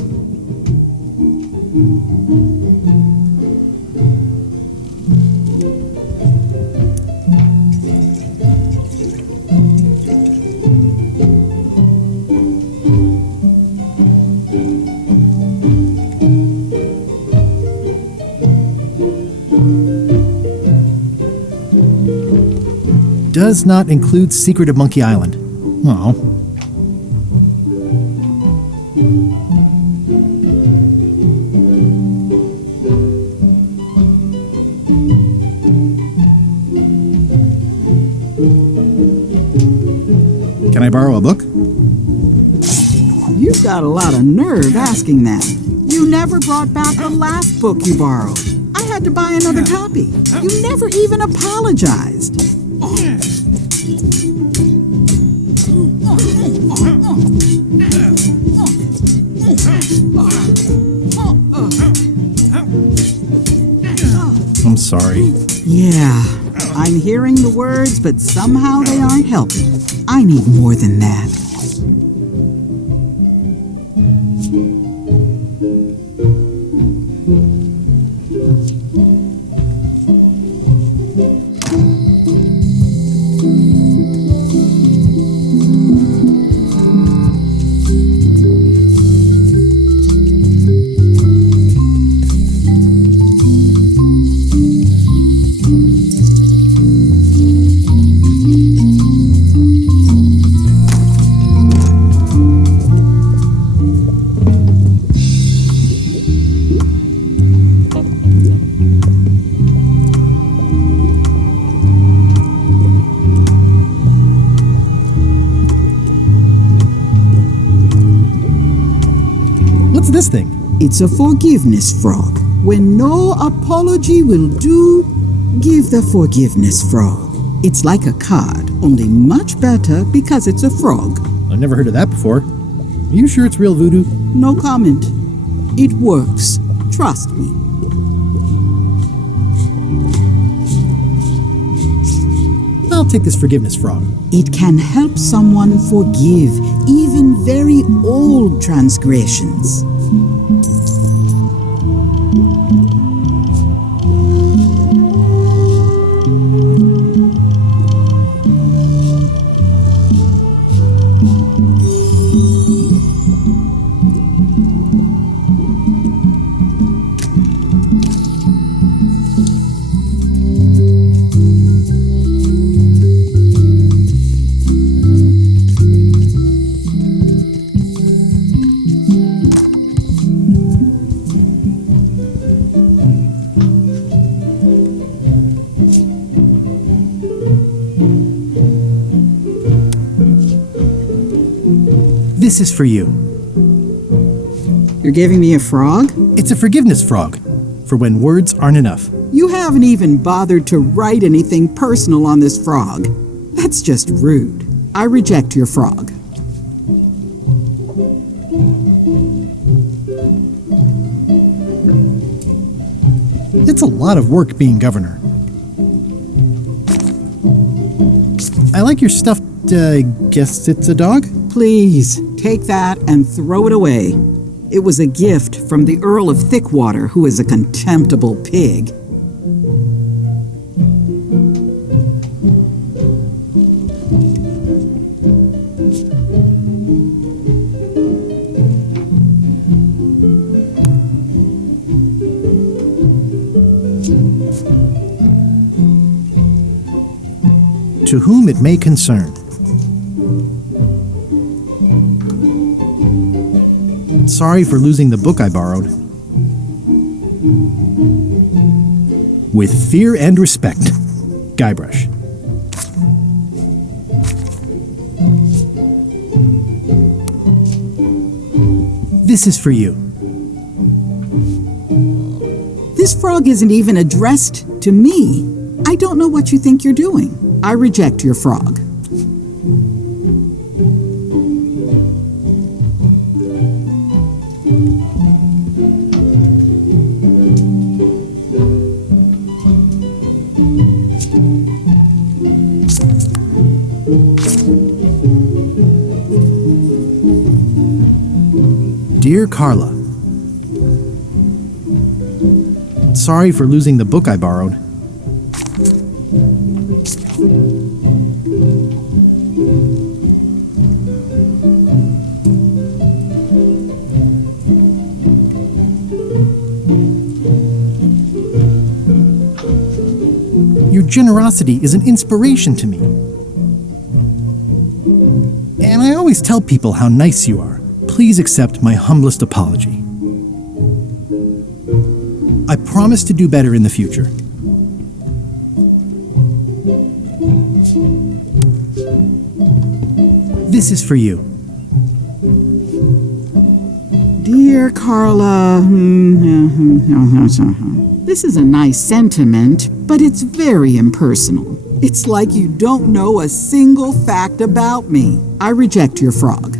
Does not include Secret of Monkey Island. Oh. Can I borrow a book? You've got a lot of nerve asking that. You never brought back the last book you borrowed. I had to buy another copy. You never even apologized. I'm sorry. Yeah, I'm hearing the words, but somehow they aren't helping. I need more than that. What's this thing? It's a forgiveness frog. When no apology will do, give the forgiveness frog. It's like a card, only much better because it's a frog. I've never heard of that before. Are you sure it's real voodoo? No comment. It works. Trust me. I'll take this forgiveness frog. It can help someone forgive even very old transgressions. This is for you. You're giving me a frog? It's a forgiveness frog, for when words aren't enough. You haven't even bothered to write anything personal on this frog. That's just rude. I reject your frog. It's a lot of work being governor. I like your stuffed, guess it's a dog? Please, take that and throw it away. It was a gift from the Earl of Thickwater, who is a contemptible pig. To whom it may concern. Sorry for losing the book I borrowed. With fear and respect, Guybrush. This is for you. This frog isn't even addressed to me. I don't know what you think you're doing. I reject your frog. Dear Carla, sorry for losing the book I borrowed. Your generosity is an inspiration to me. And I always tell people how nice you are. Please accept my humblest apology. I promise to do better in the future. This is for you. Dear Carla, this is a nice sentiment, but it's very impersonal. It's like you don't know a single fact about me. I reject your frog.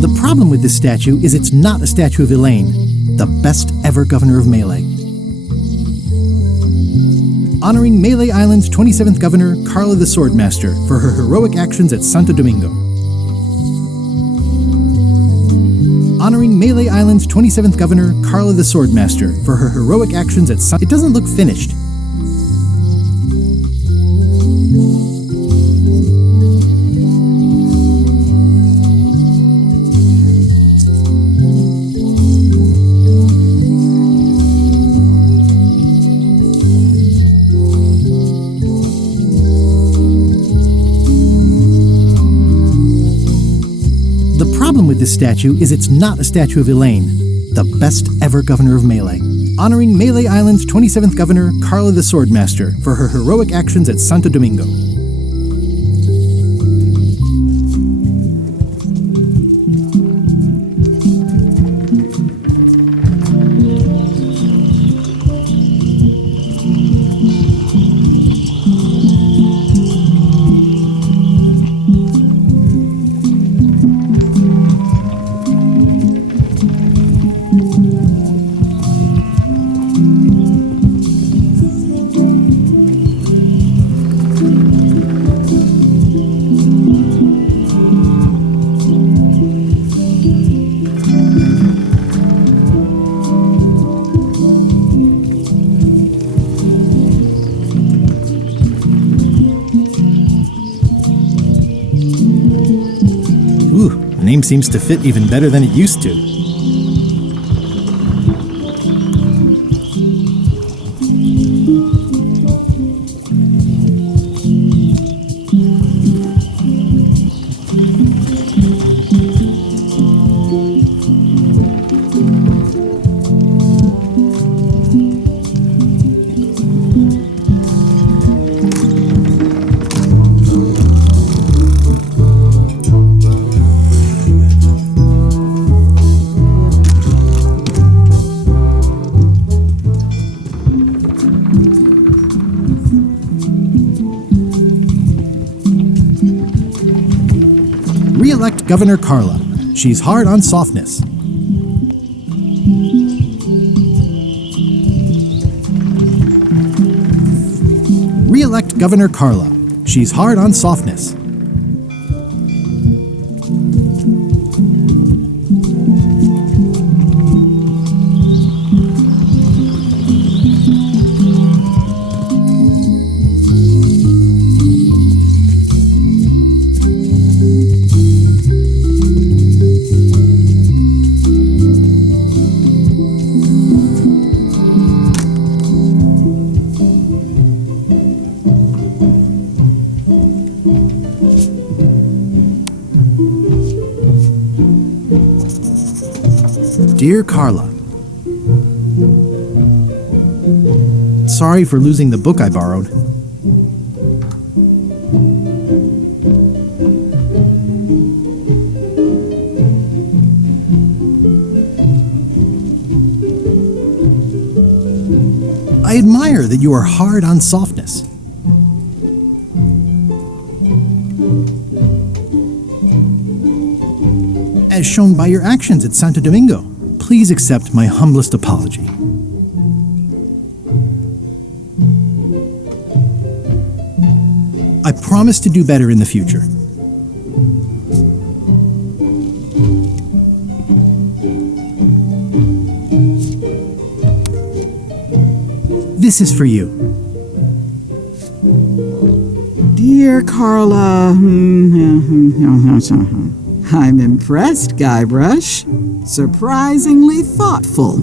The problem with this statue is it's not a statue of Elaine, the best ever governor of Melee. Honoring Melee Island's 27th governor, Carla the Swordmaster, for her heroic actions at Santo Domingo. Honoring Melee Island's 27th governor, Carla the Swordmaster, for her heroic actions at Santo... It doesn't look finished. The problem with this statue is it's not a statue of Elaine, the best ever governor of Melee. Honoring Melee Island's 27th governor, Carla the Swordmaster, for her heroic actions at Santo Domingo. The name seems to fit even better than it used to. Re-elect Governor Carla. She's hard on softness. Re-elect Governor Carla. She's hard on softness. Dear Carla, sorry for losing the book I borrowed. I admire that you are hard on softness. As shown by your actions at Santo Domingo. Please accept my humblest apology. I promise to do better in the future. This is for you. Dear Carla, I'm impressed, Guybrush. Surprisingly thoughtful.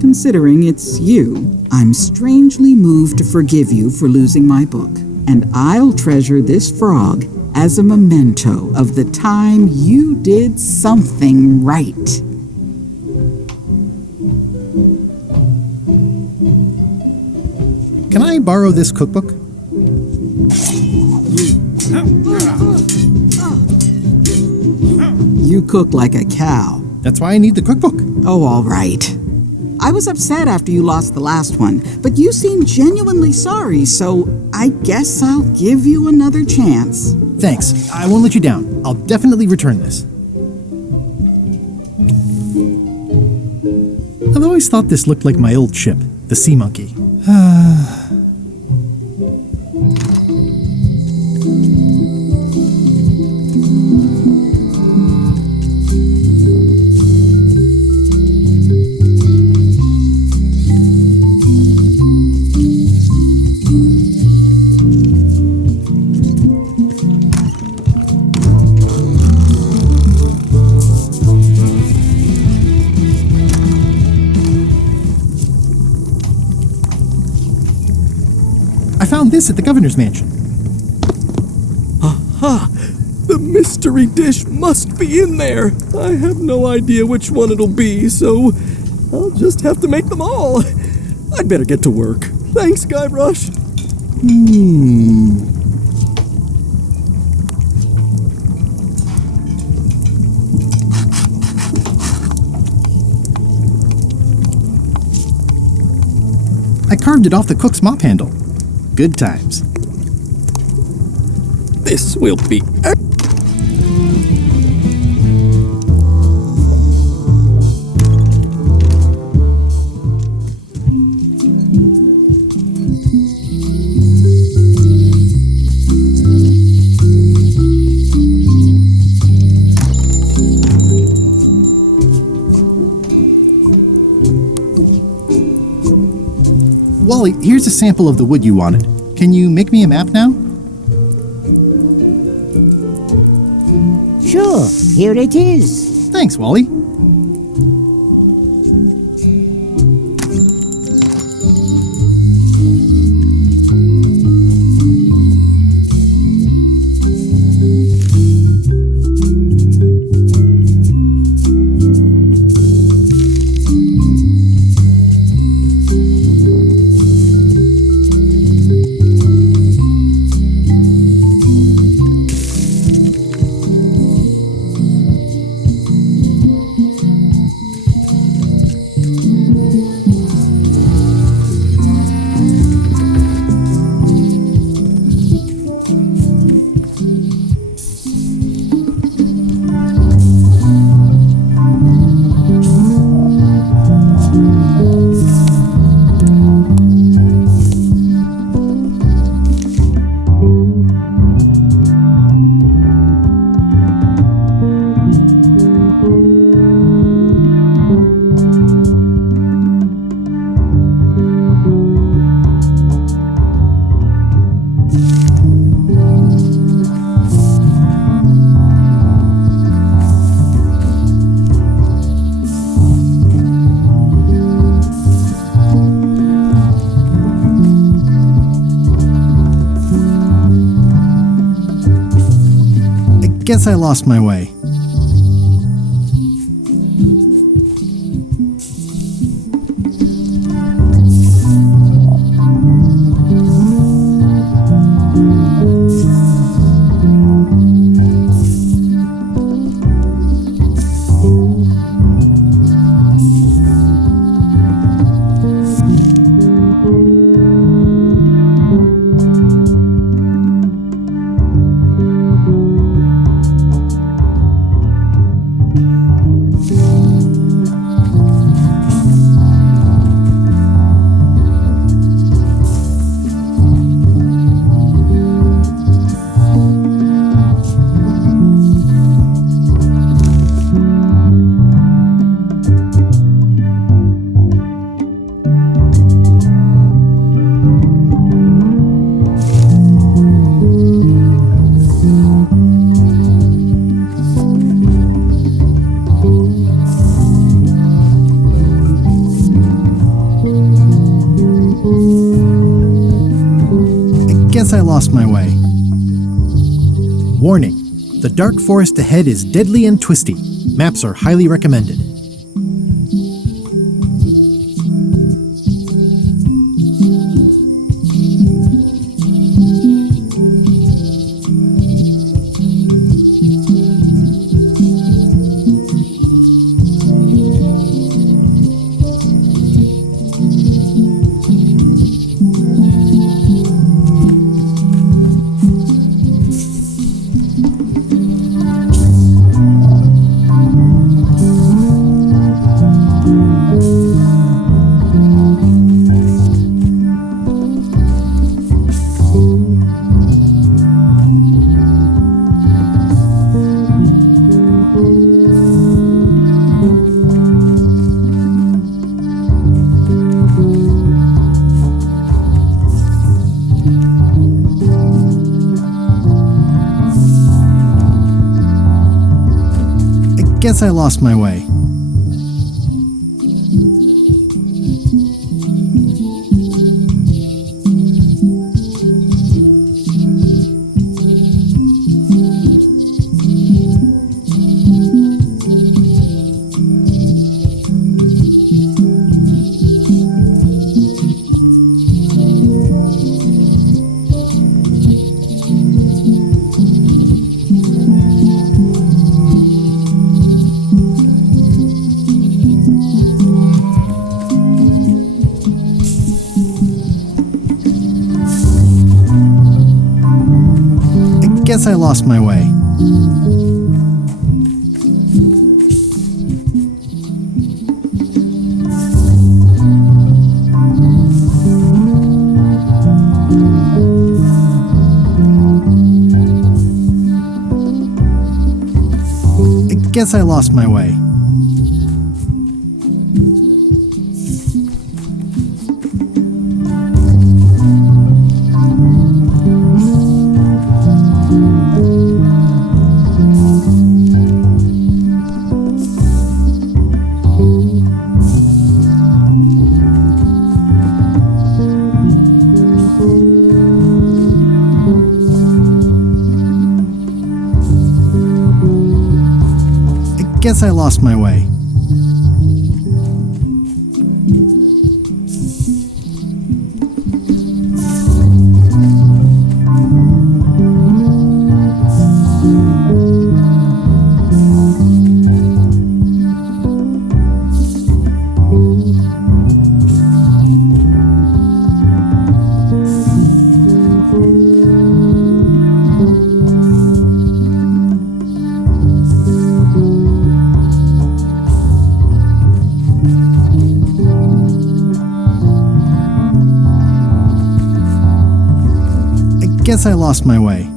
Considering it's you, I'm strangely moved to forgive you for losing my book, and I'll treasure this frog as a memento of the time you did something right. Can I borrow this cookbook? You cook like a cow. That's why I need the cookbook. Oh, all right. I was upset after you lost the last one, but you seemed genuinely sorry, so I guess I'll give you another chance. Thanks. I won't let you down. I'll definitely return this. I've always thought this looked like my old ship, the Sea Monkey. I found this at the governor's mansion. Aha! The mystery dish must be in there. I have no idea which one it'll be, so I'll just have to make them all. I'd better get to work. Thanks, Guybrush. I carved it off the cook's mop handle. Good times. This will be... Wally, here's a sample of the wood you wanted. Can you make me a map now? Sure, here it is. Thanks, Wally. Guess I lost my way. I lost my way. Warning: the dark forest ahead is deadly and twisty. Maps are highly recommended. Guess I lost my way. Guess I lost my way. Guess I lost my way. Guess I lost my way. Guess I lost my way.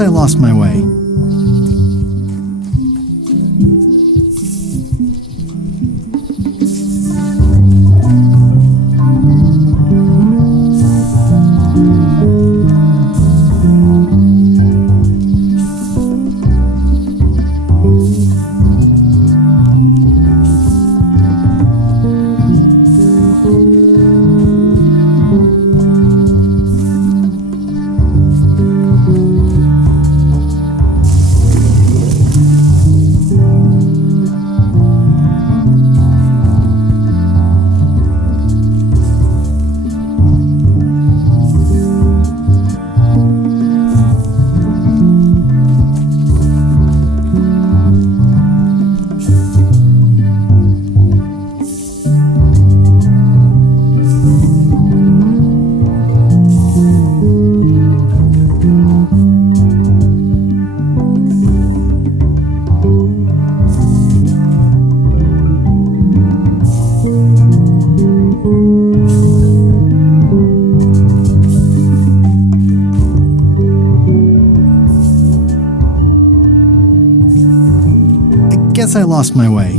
guess I lost my way. Guess I lost my way.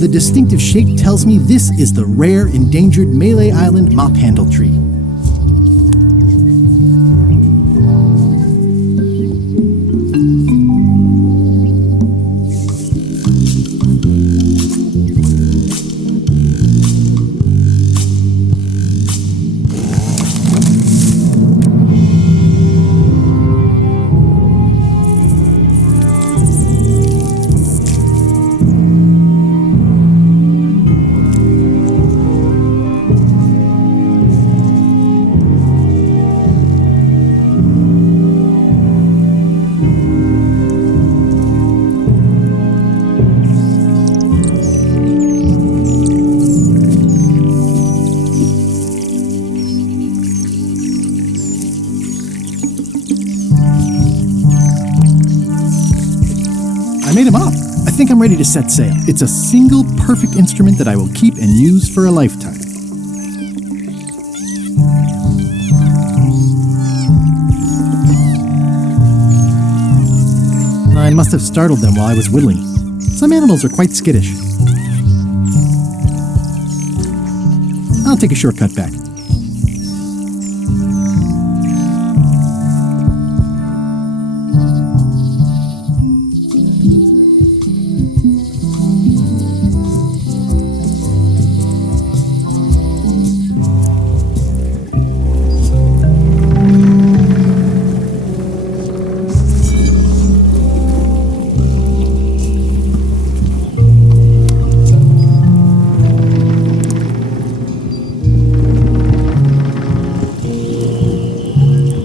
The distinctive shape tells me this is the rare, endangered Malay Island mop handle tree. I made him up. I think I'm ready to set sail. It's a single perfect instrument that I will keep and use for a lifetime. I must have startled them while I was whittling. Some animals are quite skittish. I'll take a shortcut back.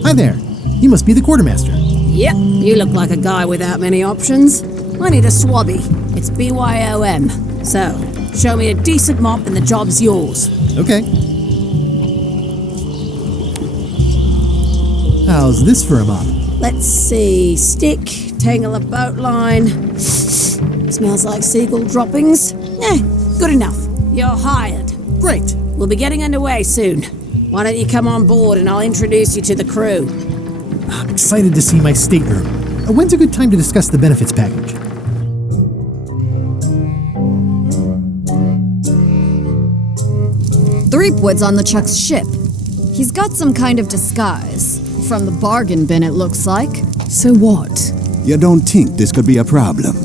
Hi there. You must be the quartermaster. Yep, you look like a guy without many options. I need a swabby. It's BYOM. So, show me a decent mop and the job's yours. Okay. How's this for a mop? Let's see. Stick, tangle a boat line. Smells like seagull droppings. Good enough. You're hired. Great. We'll be getting underway soon. Why don't you come on board and I'll introduce you to the crew. I'm excited to see my stateroom. When's a good time to discuss the benefits package? Threepwood's on LeChuck's ship. He's got some kind of disguise. From the bargain bin, it looks like. So what? You don't think this could be a problem?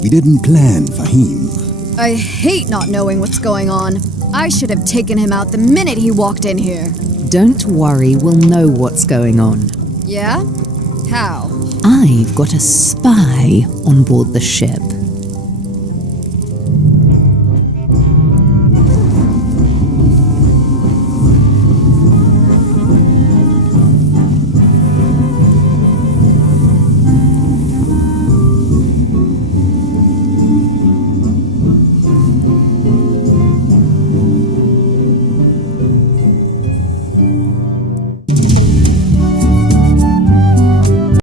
We didn't plan for him. I hate not knowing what's going on. I should have taken him out the minute he walked in here. Don't worry, we'll know what's going on. Yeah? How? I've got a spy on board the ship.